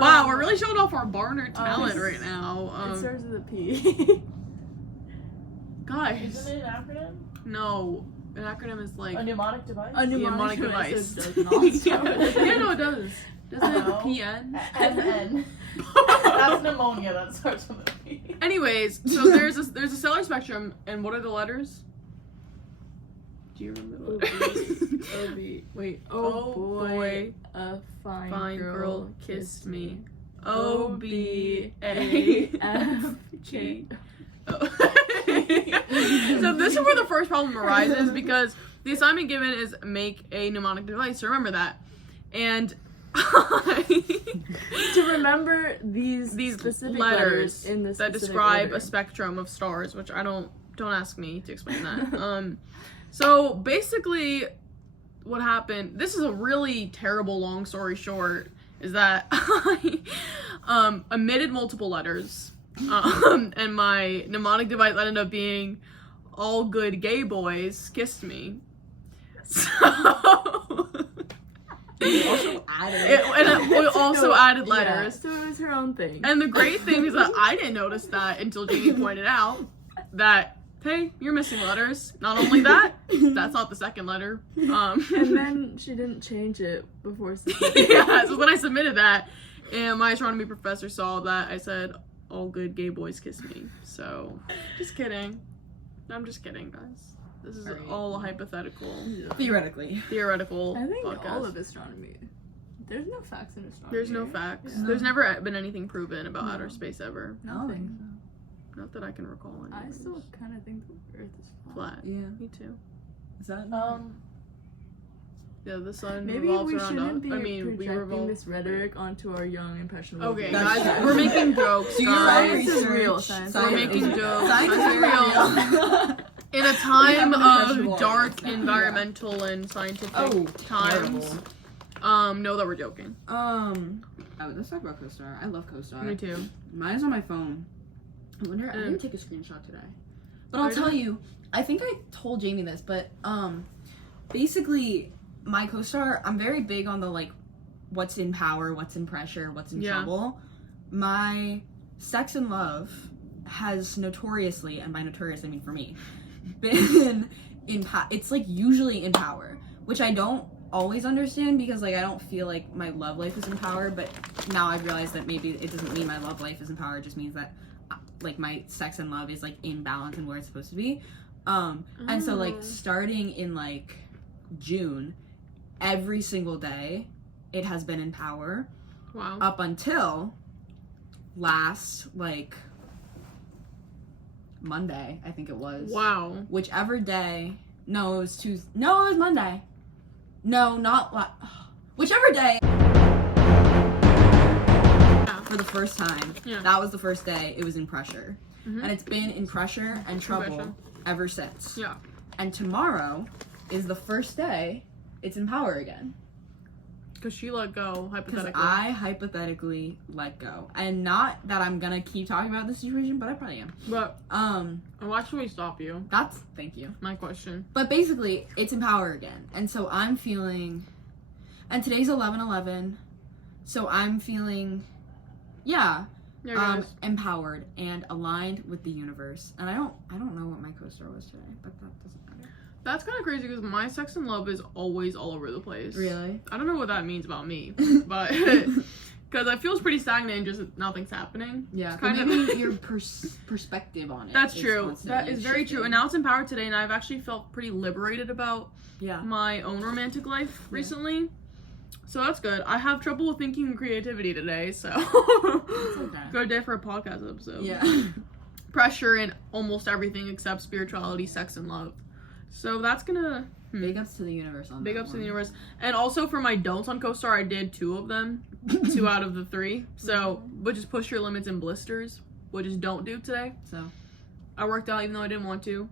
Wow, we're really showing off our Barnard talent right now. It starts with a P. Guys, Isn't it an acronym? no. An acronym is like A mnemonic device? A mnemonic device. device. Does not yeah. sound- Yeah, no, it does. Doesn't it No. PN? FN. That's pneumonia. That starts with a P. Anyways, so there's a stellar spectrum, and what are the letters? Do you remember the letters? O-B. Wait. Oh, boy, A fine, fine girl, kissed me. O O B B A A F G. G. So this is where the first problem arises, because the assignment given is make a mnemonic device. So remember that, and To remember these specific letters in the that specific describe order. a spectrum of stars, which I don't ask me to explain that. So basically, what happened? This is a really terrible. Long story short, is that I omitted multiple letters, and my mnemonic device ended up being "all good gay boys kissed me." So. You also added We also No, added yeah, letters. so it was her own thing. And the great thing is that I didn't notice that until Jamie pointed out that, hey, you're missing letters. Not only that, that's not the second letter. And then she didn't change it before submitting. Yeah, so when I submitted that, and my astronomy professor saw that, I said, all good gay boys kiss me. So, just kidding. I'm just kidding, guys. This is all a hypothetical, theoretical I think podcast. all of astronomy. There's no facts in astronomy. There's no facts. Yeah. There's never been anything proven about No. outer space ever. Nothing. Not that I can recall. I anyways. still kind of think the Earth is flat. Flat. Yeah. Me too. Is that? Yeah, the sun Maybe revolves we around shouldn't us. be I mean, we projecting revolve. this rhetoric onto our young impressionable. Okay, That's guys, true. we're making jokes, Do your guys. own Science is research. real, science is We're real. making jokes. Science is Science is real. In a We time have an of impressionable dark audience. environmental and scientific Oh, times, terrible. know that we're joking. Oh, let's talk about CoStar. I love CoStar. Me too. Mine's on my phone. I wonder. I Mm. didn't take a screenshot today, but I'll I tell don't- you. I think I told Jamie this, but basically, my CoStar. I'm very big on the like, what's in power, what's in pressure, what's in Yeah. trouble. My Sex and Love has notoriously, and by notorious I mean for me, been in it's like usually in power, which I don't always understand because like I don't feel like my love life is in power, but now I've realized that maybe it doesn't mean my love life is in power, it just means that like my sex and love is like in balance and where it's supposed to be. And so like starting in like June, every single day it has been in power Wow. up until last like Monday, I think it was. Wow. Whichever day. No, it was Tuesday. No, it was Monday. No, not whichever day. For the first time. Yeah. That was the first day it was in pressure. Mhm. And it's been in pressure and trouble Pressure. ever since. Yeah. And tomorrow is the first day it's in power again. Because she let go, Because hypothetically. I hypothetically let go. And not that I'm gonna keep talking about this situation, but I probably am. But watch me stop you. Thank you. My question. But basically, it's in power again. And so I'm feeling, and today's 11/11, so I'm feeling, Yeah, guys. empowered and aligned with the universe. And I don't know what my co-star was today, but that doesn't matter. That's kind of crazy because my sex and love is always all over the place. Really? I don't know what that means about me, but because it feels pretty stagnant and just nothing's happening. Yeah, kind of- maybe your perspective on it. That's is true. constantly That is very true. shifting. And now it's empowered today, and I've actually felt pretty liberated about Yeah. my own romantic life recently. So that's good. I have trouble with thinking and creativity today, so It's okay. good day for a podcast episode. Yeah. Pressure in almost everything except spirituality, sex, and love. So that's gonna Big ups to the universe on big that ups to the one. universe. And also for my don'ts on CoStar, I did 2 of them, 2 out of the 3. So which is push your limits and blisters, which is don't do today. So, I worked out even though I didn't want to,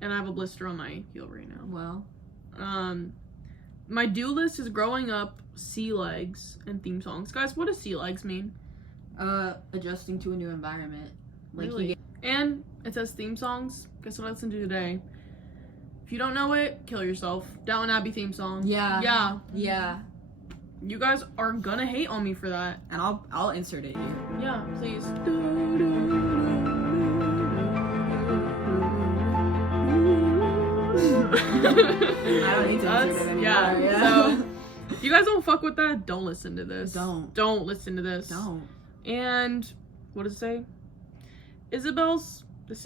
and I have a blister on my heel right now. well, My do list is growing up, sea legs, and theme songs. Guys, what does sea legs mean? adjusting to a new environment. Like Really? you And it says theme songs. Guess what I listened to today? If you don't know it, kill yourself. Downton Abbey theme song. Yeah. Yeah. Yeah. You guys are gonna hate on me for that. And I'll insert it here. Yeah, please. I don't need to That's- insert it anymore. yeah, so if you guys don't fuck with that, don't listen to this. Don't listen to this. Don't. And what does it say?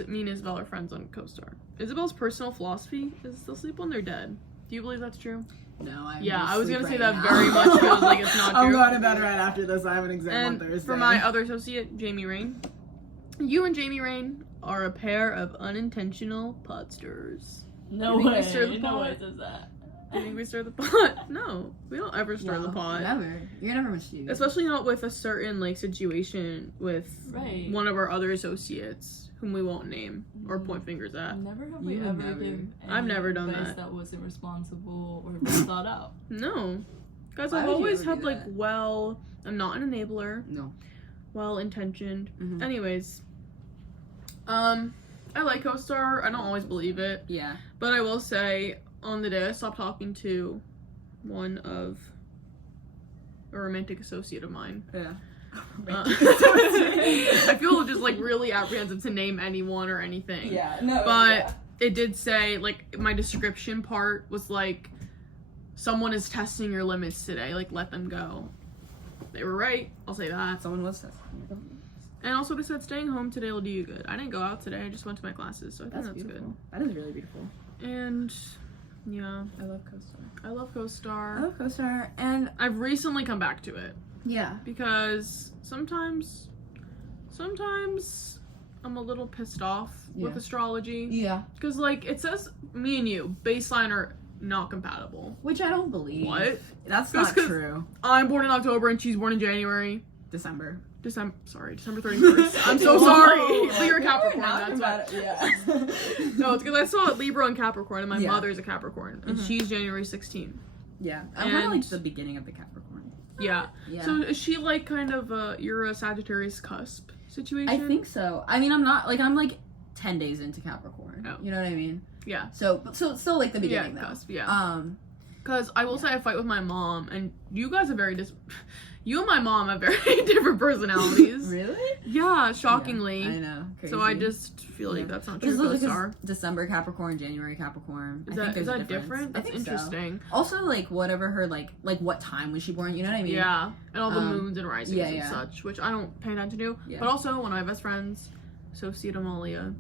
Me and Isabel are friends on CoStar. Isabel's personal philosophy is they'll sleep when they're dead. Do you believe that's true? No, I'm Yeah, just I was sleep gonna say right that now. very much feels like it's not I'm true. going to bed right after this. I have an exam on And Thursday. for my other associate, Jamie Rain, you and Jamie Rain are a pair of unintentional podsters. No You think we way. stir the No pot? way does that. Do you think we stir the pot? No, we don't ever stir the pot. Never. You're never mischievous. Especially not with a certain like situation with Right. one of our other associates, whom we won't name or point fingers at. Never have we You ever never. given I've any never done advice that. wasn't responsible or well thought out. No, guys, Why I've would you always ever had do like that? I'm not an enabler, No. well intentioned. Mhm. Anyways, I like CoStar. I don't always believe it, Yeah. but I will say on the day I stopped talking to one of a romantic associate of mine. Yeah. I feel just like really apprehensive to name anyone or anything. Yeah, no. But it did say, like, my description part was like, someone is testing your limits today, like, let them go. They were right, I'll say that. Someone was testing. And also they said staying home today will do you good. I didn't go out today, I just went to my classes, so I think that's beautiful. That is really beautiful. good. And, yeah, I love CoStar. I love I CoStar. love CoStar, and I've recently come back to it, yeah. because sometimes I'm a little pissed off with Yeah. astrology. Yeah. Because, like, it says me and you, baseline, are not compatible. Which I don't believe. What? That's Just not 'cause- true. I'm born in October and she's born in January. December. December 31st. I'm so sorry. But you're a Capricorn, that's why. Yeah. No, it's because I saw Libra and Capricorn, and my Yeah. mother's a Capricorn, and Mhm. she's January 16th. Yeah. I'm kind of And- like the beginning of the Capricorn. Yeah. Yeah. So is she like kind of you're a Sagittarius cusp situation? I think so. I mean, I'm like 10 days into Capricorn. Oh. You know what I mean? Yeah. So it's still like the beginning Yeah, though. cusp, yeah. Because I will Yeah. say I fight with my mom, and you guys are very you and my mom have very different personalities. Really? Yeah, shockingly. Yeah, I know. Crazy. So I just feel like Yeah. that's not But it's true. like Co-star. December Capricorn, January Capricorn. Is I that think is there's a that different? I That's think so. interesting. Also, like whatever her like what time was she born? You know what I mean? Yeah, and all the Um, moons and risings yeah, and yeah. such, which I don't pay attention to. Yeah. But also, one of my best friends, Sophia Amalia,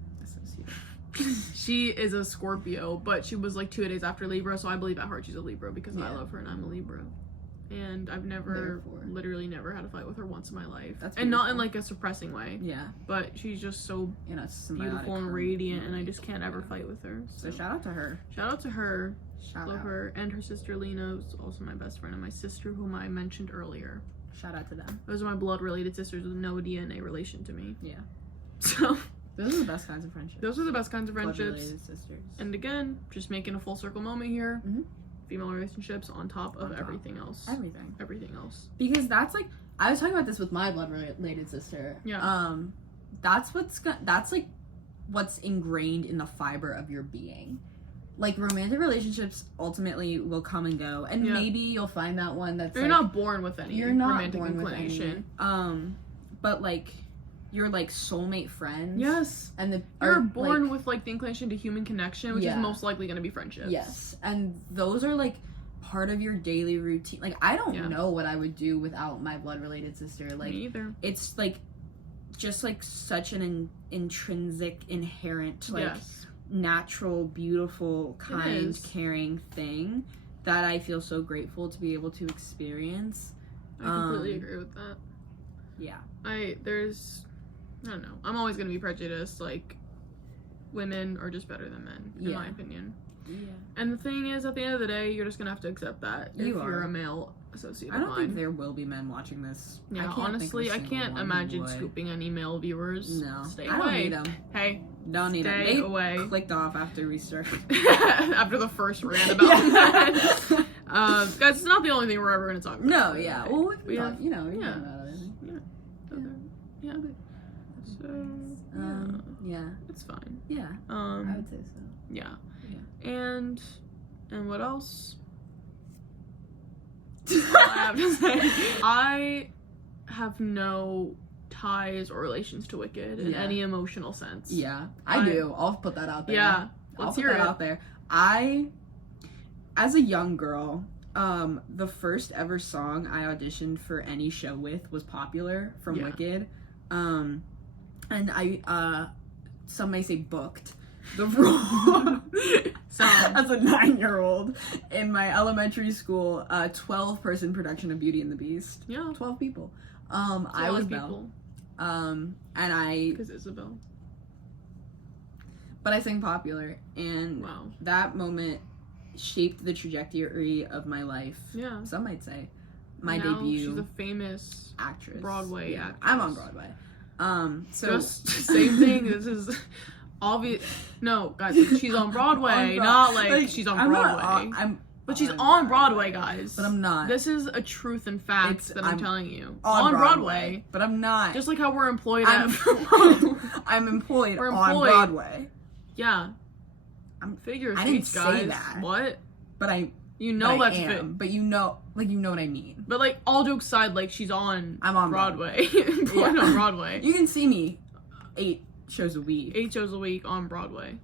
she is a Scorpio, but she was like 2 days after Libra, so I believe at heart she's a Libra because I Yeah. love her and I'm a Libra. And I've literally never had a fight with her once in my life. That's and not in beautiful. like a suppressing way, Yeah. but she's just so You know, it's symbiotic beautiful and from radiant, and I just can't ever yeah. fight with her. So shout out to her. Shout out to her. Shout Love out. her. And her sister Lena, who's also my best friend, and my sister, whom I mentioned earlier. Shout out to them. Those are my blood related sisters with no DNA relation to me. Yeah. So, Those are the best kinds of friendships. those are the best kinds of friendships. Blood-related sisters. And again, just making a full circle moment here. Mhm. Female relationships on top of On top. everything else. Everything. Everything else. Because that's like I was talking about this with my blood related sister. Yeah. That's like what's ingrained in the fiber of your being. Like romantic relationships ultimately will come and go, and Yeah. maybe you'll find that one that's You're like, not born with any you're not romantic born with inclination. any. But like you're like soulmate friends. Yes. And You're are, born like, with like the inclination to human connection, which Yeah. is most likely going to be friendships. Yes, and those are like part of your daily routine. Like I don't Yeah. know what I would do without my blood related sister. Like Me either. it's like just like such an intrinsic, inherent, like Yes. natural, beautiful, kind, is. caring thing that I feel so grateful to be able to experience. I completely Um, agree with that. Yeah. I don't know. I'm always going to be prejudiced. Like, women are just better than men, in my Yeah. opinion. Yeah. And the thing is, at the end of the day, you're just going to have to accept that if You you're are. a male associate I of don't mine. think there will be men watching this. Yeah, I can't think of a honestly, I single can't one who imagine would. scooping any male viewers. No, Stay I don't away. need them. Hey, Don't need them. stay They away. clicked off after we started. After the first rant about that. Guys, it's not the only thing we're ever going to talk about. No, yeah. Well, we We can have- talk, you know, we can yeah. talk about other things. Yeah. So, Yeah. it's fine. Yeah. I would say so. Yeah. Yeah. And what else? That's all I have to say. I have no ties or relations to Wicked in Yeah. any emotional sense. Yeah, I do. I'll put that out there. Yeah. I'll Let's put hear that it. out there. As a young girl, the first ever song I auditioned for any show with was Popular from Wicked. And I, some may say booked the role. So as a 9-year-old in my elementary school, 12-person production of Beauty and the Beast. Yeah. 12 people. That's I a lot was of Belle. people. And I, Because Isabel. but I sang Popular, and Wow. that moment shaped the trajectory of my life. Yeah. Some might say my Now debut She's a famous actress. Broadway actress. I'm on Broadway. So Just same thing. This is obvious. No, guys, she's on Broadway, On not like she's on I'm Broadway. Not, I'm but she's on Broadway, guys. but I'm not. This is a truth and facts that I'm I'm telling you. on Broadway. but I'm not. Just like how we're employed I'm, at. I'm employed, We're on employed. Broadway. Yeah. I'm- Figure of I didn't speech, say guys. that. What? But I You know but that's I am. fit. But you know what I mean. But like all jokes aside, like she's on I'm on Broadway. Employed on Broadway. You can see me 8 shows a week. 8 shows a week on Broadway.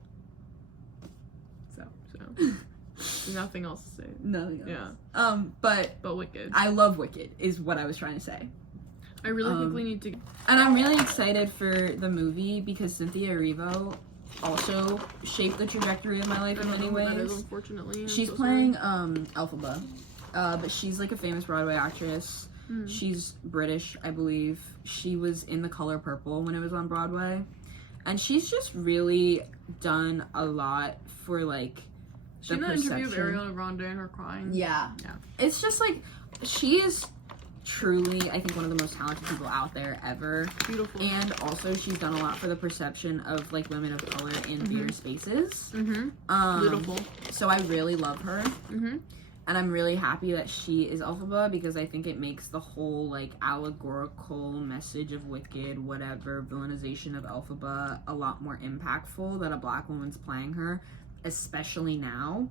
So Nothing else to say. nothing else. Yeah. But But Wicked. I love Wicked is what I was trying to say. I really quickly need to. And I'm really excited for the movie because Cynthia Erivo also shaped the trajectory of my life I in don't many know who that is, ways. unfortunately. I'm She's so playing Elphaba, but she's like a famous Broadway actress. sorry. She's British, I believe. She was in The Color Purple when it was on Broadway, and she's just really done a lot for like She in that interview with Ariana Grande and her crying. Yeah. Yeah. It's just like she is truly, I think, one of the most talented people out there ever. Beautiful. And also, she's done a lot for the perception of like women of color in theater spaces. Mm-hmm. Beautiful. So I really love her, Mm-hmm. and I'm really happy that she is Elphaba because I think it makes the whole like allegorical message of Wicked, whatever villainization of Elphaba, a lot more impactful that a black woman's playing her, especially now.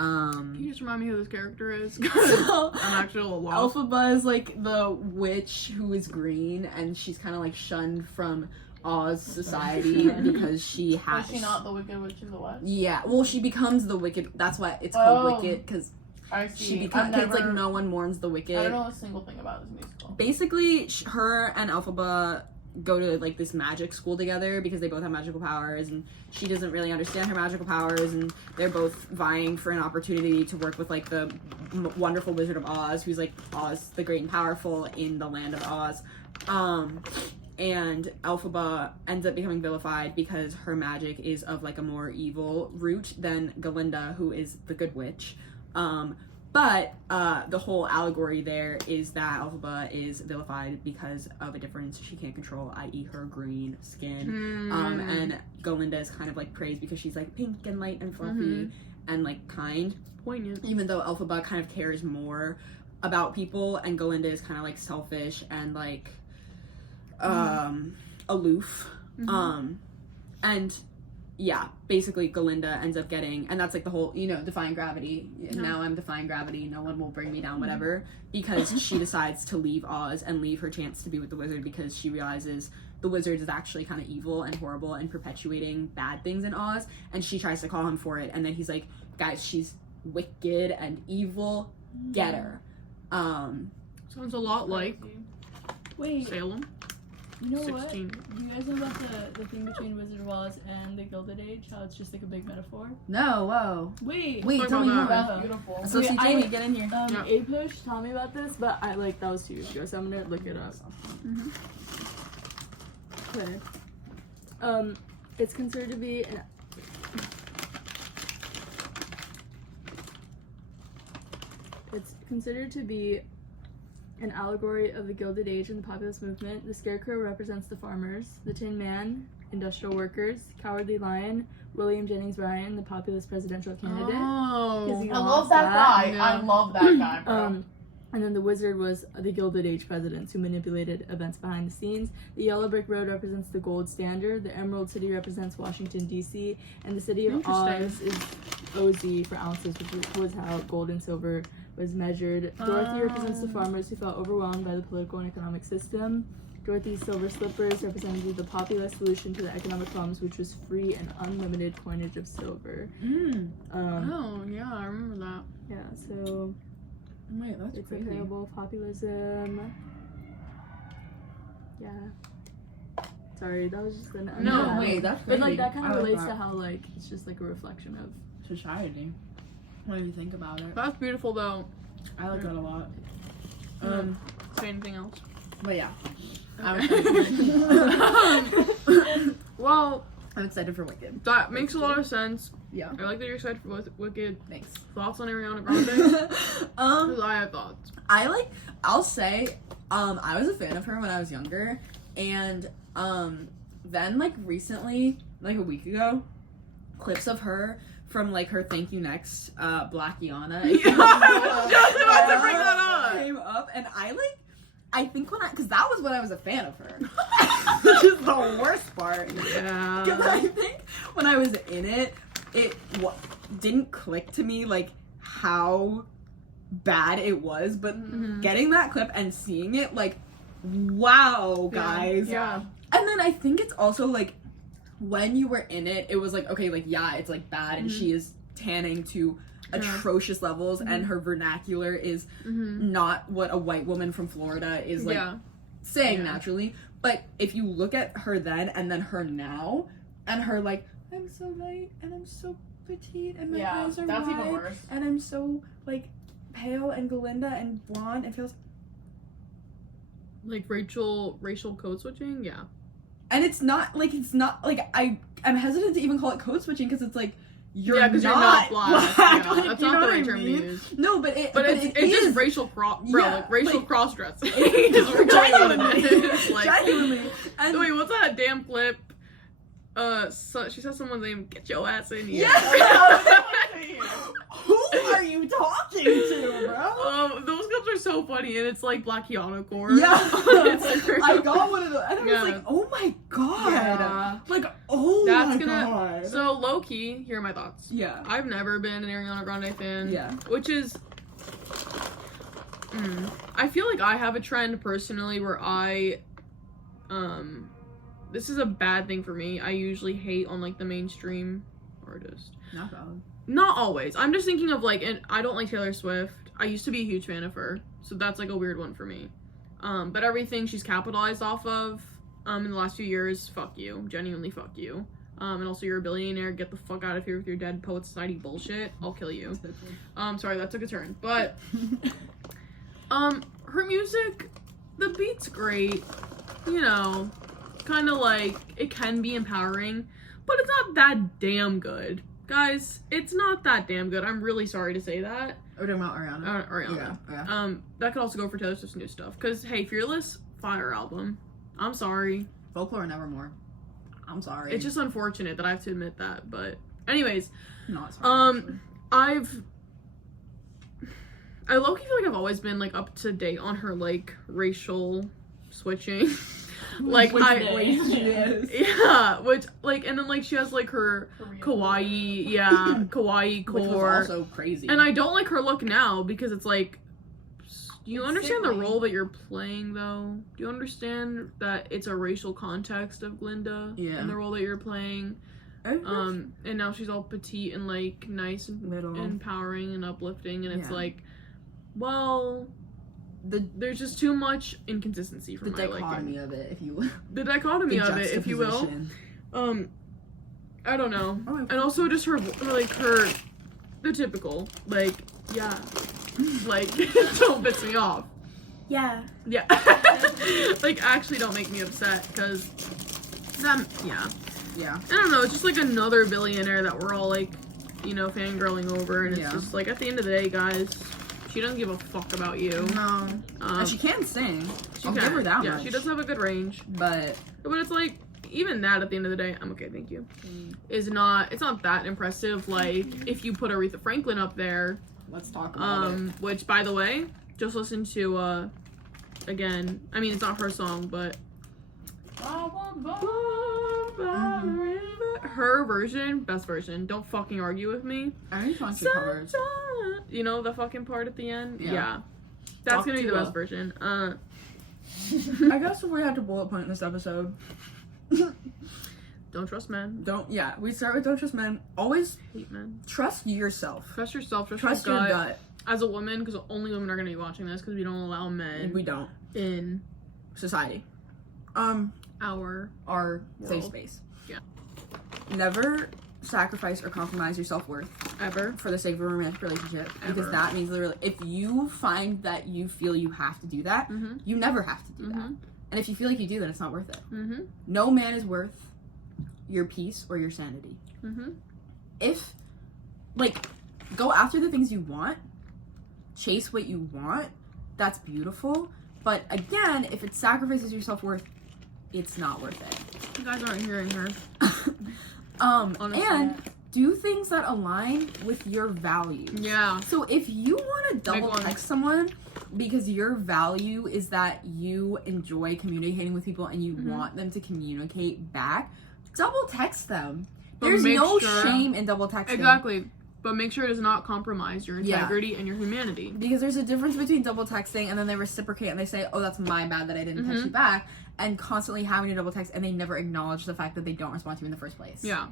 Can you just remind me who this character is? So, I'm actually a little lost. Elphaba is like the witch who is green, and she's kind of like shunned from Oz society because she has. Was she not the Wicked Witch of the West? Yeah, well, she becomes the Wicked. That's why it's called Oh. Wicked, because I see. she becomes. It's like no one mourns the I Wicked. don't know a single thing about this musical. Basically, her and Elphaba go to like this magic school together because they both have magical powers, and she doesn't really understand her magical powers, and they're both vying for an opportunity to work with like the wonderful Wizard of Oz, who's like Oz the Great and Powerful in the land of Oz. And Elphaba ends up becoming vilified because her magic is of like a more evil root than Galinda, who is the good witch. But the whole allegory there is that Elphaba is vilified because of a difference she can't control, i.e. her green skin. And Galinda is kind of like praised because she's like pink and light and fluffy and like kind. Poignant. Even though Elphaba kind of cares more about people, and Galinda is kind of like selfish and like aloof. And yeah, basically Galinda ends up getting, and that's like the whole, defying gravity. Now I'm defying gravity, no one will bring me down, whatever, because she decides to leave Oz and leave her chance to be with the wizard because she realizes the wizard is actually kind of evil and horrible and perpetuating bad things in Oz, and she tries to call him for it, and then he's like, guys, she's wicked and evil, get her. Sounds a lot like Wait, Salem. you know what? 16. Do you guys know about the thing between Wizard of Oz and the Gilded Age? How it's just like a big metaphor? No, whoa. Wait, Talk Tell me about more that. about That's beautiful. So see, Wait, Jamie, get in here. Yeah. A-Push taught me about this, but I like that was 2 years ago, so I'm gonna look it up. Okay. It's considered to be an an allegory of the Gilded Age and the populist movement. The Scarecrow represents the farmers, the Tin Man, industrial workers, Cowardly Lion, William Jennings Bryan, the populist presidential candidate. Oh. He I love lost that that. guy. Yeah. I love that guy, bro. And then the Wizard was the Gilded Age presidents who manipulated events behind the scenes. The Yellow Brick Road represents the gold standard. The Emerald City represents Washington, D.C. And the city of Oz is OZ for ounces, which was how gold and silver was measured. Dorothy represents the farmers who felt overwhelmed by the political and economic system. Dorothy's silver slippers represented the popular solution to the economic problems, which was free and unlimited coinage of silver. Oh, yeah, I remember that. Yeah, so Wait, that's it's crazy. a parable of populism. Yeah. Sorry, that was just an No, wait, that's But crazy. like that kind I of like relates that. to how like it's just like a reflection of Society. What do you think about it? That's beautiful, though. I like that a lot. Say anything else? But yeah. Well, I'm excited for Wicked. that makes a lot of sense. Yeah. I like that you're excited for Wicked. Thanks. Thoughts on Ariana Grande? Because I have thoughts. I'll say, I was a fan of her when I was younger, and then like recently, like a week ago, clips of her from like her Thank You Next, Black Iana. Yeah, I was just about to bring that up. Came up, and I think because that was when I was a fan of her, which is the worst part. Because Yeah. I think when I was in it, it didn't click to me like how bad it was, but getting that clip and seeing it, like, wow, guys. Yeah. And then I think it's also like when you were in it, it was like, okay, like, yeah, it's like bad, and she is tanning to atrocious levels, and her vernacular is not what a white woman from Florida is like saying naturally. But if you look at her then and then her now, and her like, I'm so light and I'm so petite and my eyes are that's wide even worse. and I'm so like pale and Galinda and blonde, and feels, Like racial code switching? Yeah. and it's not like I'm hesitant to even call it code switching, because it's like you're Yeah, because you're not black. Yeah, like, that's you not know the what right I term to mean? use. No, but It's is just racial racial like- cross dressing. Genuinely. Like, Genuinely. And wait, what's that damn clip? She says someone's name. Get your ass in here. who are you talking to, bro? Those clips are so funny, and it's like Black Kiana core. Yeah. on Instagram. I got one of those, and I Yeah. was like, oh my god. Yeah. Like, oh That's my gonna- god. So low key, here are my thoughts. Yeah. I've never been an Ariana Grande fan. Yeah. Which is, I feel like I have a trend personally where this is a bad thing for me. I usually hate on like the mainstream artist. Not bad. Not always. I'm just thinking of like, and I don't like Taylor Swift. I used to be a huge fan of her, so that's like a weird one for me. But everything she's capitalized off of, in the last few years, fuck you. Genuinely fuck you. And also you're a billionaire, get the fuck out of here with your Dead Poet Society bullshit. I'll kill you. Sorry, that took a turn. But, her music, the beat's great. You know, kind of like, it can be empowering, but it's not that damn good. Guys, it's not that damn good. I'm really sorry to say that. We're talking about Ariana. Ariana. Yeah. That could also go for Taylor Swift's new stuff. Cause hey, Fearless, fire album. I'm sorry. Folklore Nevermore. I'm sorry. It's just unfortunate that I have to admit that. But anyways, not sorry. actually. I low-key feel like I've always been like up to date on her like racial switching. Like yeah, which like, and then like she has like her kawaii, kawaii Which was core, also crazy. and I don't like her look now because it's like, do you It's understand the sickening. role that you're playing though? Do you understand that it's a racial context of Glinda Yeah. and the role that you're playing? And now she's all petite and like nice and Little. empowering and uplifting, and it's Yeah. like, well, there's just too much inconsistency for the my dichotomy liking. of it, if you will. The dichotomy of it, if you will. Juxtaposition. I don't know. Oh, And also just her the typical, like, yeah, like, don't piss me off. Yeah. Yeah. Like, actually don't make me upset, because, yeah. Yeah. I don't know, it's just like another billionaire that we're all like, you know, fangirling over, and it's Yeah. just like, at the end of the day, guys, she doesn't give a fuck about you. No. And she can sing. I'll give her that yeah, much. she does have a good range. But But it's like, even that at the end of the day, I'm okay, thank you. It's not that impressive. Like, if you put Aretha Franklin up there, let's talk about it. which by the way, just listen to again, I mean it's not her song, but her version, best version. Don't fucking argue with me. I need to she covers. You know the fucking part at the end? Yeah. That's Talk gonna be to the best her. version. I guess if we had to bullet point in this episode, Don't trust men. we start with don't trust men. Always Hate men. trust yourself. Trust yourself. Trust your gut. As a woman, because only women are going to be watching this, because we don't allow men We don't. in Society. our Our safe World. space. Yeah. Never sacrifice or compromise your self-worth ever. for the sake of a romantic relationship. Ever. Because that means literally, if you find that you feel you have to do that, Mm-hmm. you never have to do that. Mm-hmm. And if you feel like you do, then it's not worth it. Mm-hmm. No man is worth your peace or your sanity. Mm-hmm. If, go after the things you want, chase what you want, that's beautiful. But again, if it sacrifices your self-worth, it's not worth it. You guys aren't hearing her. Honestly. And do things that align with your values. Yeah. So if you want to Big double one. text someone because your value is that you enjoy communicating with people and you Mhm. want them to communicate back, double text them. But There's make no sure- shame in double texting. Exactly. But make sure it does not compromise your Yeah. integrity and your humanity. Because there's a difference between double texting and then they reciprocate and they say, oh, that's my bad that I didn't text Mhm. you back, and constantly having to double text and they never acknowledge the fact that they don't respond to you in the first place. Yeah.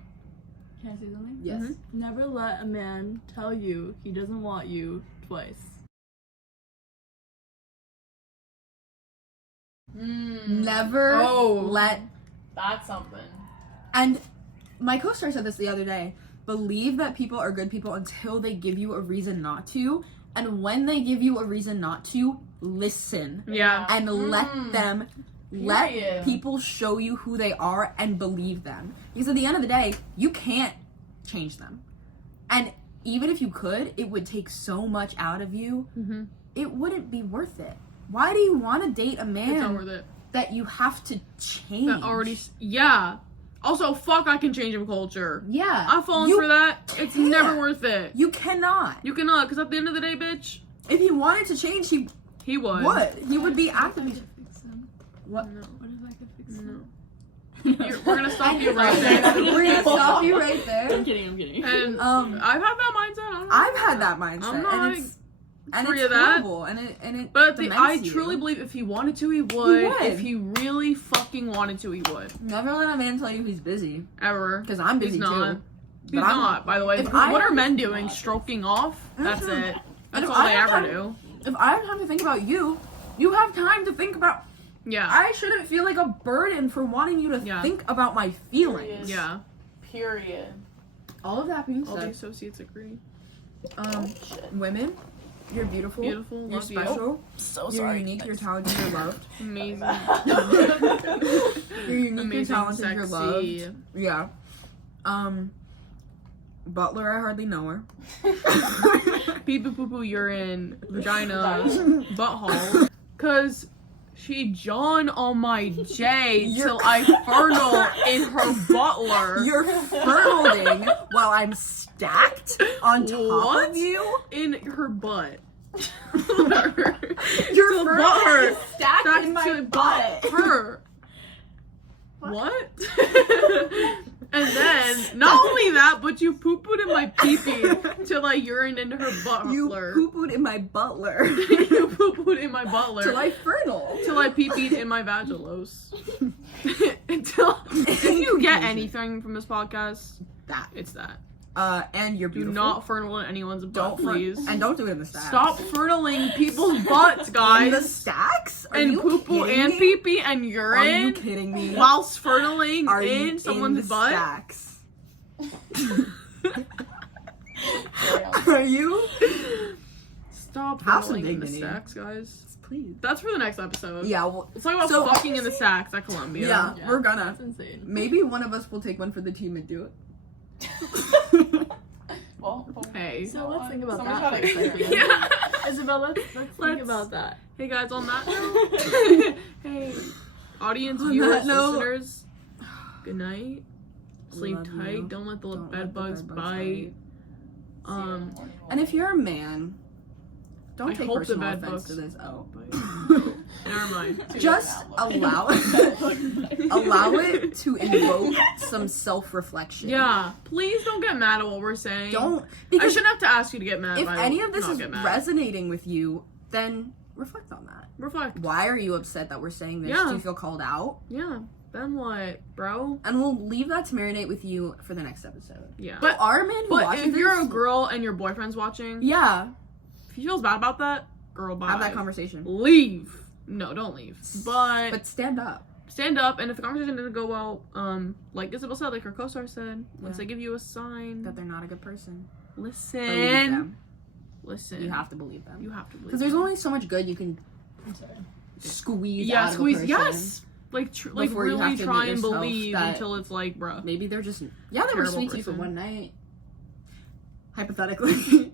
Can I say something? Yes. Mhm. Never let a man tell you he doesn't want you twice. Never Oh. let. That's something. And my co-star said this the other day. Believe that people are good people until they give you a reason not to. And when they give you a reason not to, listen. Yeah. And let them, let Period. people show you who they are and believe them. Because at the end of the day, you can't change them. And even if you could, it would take so much out of you, Mm-hmm. it wouldn't be worth it. Why do you want to date a It's not man worth it. that you have to change? That already. Yeah. Also, fuck, I can change him culture. Yeah. I've fallen You for that. It's can't. never worth it. You cannot. You cannot, because at the end of the day, bitch, If he wanted to change, he he would. would. He would be actively. Fix him. What? No. What if I could fix No. him? We're gonna stop you right there. We're gonna stop you right I'm there. kidding, I'm kidding. And Um, I've had that mindset. I don't I've know. had that mindset, I'm not and free it's of that. horrible, and it. But I dements you. truly believe if he wanted to, he would. would. If he really fucking wanted to, he would. Never let a man tell you he's busy, Ever. because I'm busy He's not. too. He's But I'm- not, by the way. if What I are had- men doing? Stroking off? That's Mhm. it. And That's if all I they had ever time- do. If I have time to think about you, you have time to think about. Yeah. I shouldn't feel like a burden for wanting you to Yeah. think about my feelings. Yeah. Period. All of that being All the said, associates agree. Shit. women, you're beautiful. Beautiful. You're Love you. special. So You're unique. You're talented. You're loved. Amazing. You're unique. You're Amazing. talented. You're Sexy. loved. Yeah. Butler, I hardly know her. Pee poo poo poo urine vagina butthole. Cause she John on my J till I fernal in her butler. You're fertling while I'm stacked on top What? of you. In her butt. Your To fertile butt her. is stacked Back in my to butt. her. What? And then, not only that, but you poo-pooed in my pee-pee till I urined into her You butler. poo-pooed in my butler. You poo-pooed in my butler. Till I fertile. Till I pee-peed in my vagilos. Until, if you get anything from this podcast, That. it's that. And you're Do beautiful. not fertile in anyone's butt, please. And don't do it in the stacks. Stop fertiling people's butts, guys. In the stacks? Are And you poo-poo kidding and me? pee-pee and Are you urine kidding me? whilst fertiling Are you in someone's in the butt. stacks? Are you? Stop Have some fertiling in the dignity. stacks, guys. Please. That's for the next episode. Yeah, well, Let's talk about So- fucking in the stacks at Columbia. yeah, Yeah. we're gonna. That's insane. Maybe one of us will take one for the team and do it. Well, Hey. So let's think about Someone's that gotta for a second. Yeah. Isabel, let's think Let's- about that. Hey guys, on that note, hey, audience, On viewers, that note- listeners, good night. Sleep Love tight. you. Don't let the Don't bed let the bugs bed bugs bite. And if you're a man, don't I take hope the personal bed offense bugs to this. Oh. Never mind. Just allow allow it to invoke some self-reflection. Yeah, please don't get mad at what we're saying. Don't I because shouldn't have to ask you to get mad. if but I any will of this not is get mad. resonating with you, then reflect on that. Reflect. Why are you upset that we're saying this? Yeah. Do you feel called out? Yeah. Then what, bro? And we'll leave that to marinate with you for the next episode. Yeah. But our man who But watches if you're this, a girl and your boyfriend's watching, yeah, if he feels bad about that, girl, bye. have that conversation. Leave. No, don't leave. But stand up. stand up, and if the conversation didn't go well, like Isabel said, like her co-star said, once Yeah. they give you a sign, That they're not a good person. Believe listen. them. Listen. You have to believe them. You have to believe. Because there's them. only so much good you can I'm sorry. squeeze. Yeah, out squeeze. Of a person. Yes. Like Before you really have to try admit and yourself believe that- until it's like, bruh. Maybe they're just they were Terrible sweet to you for person. one night. Hypothetically.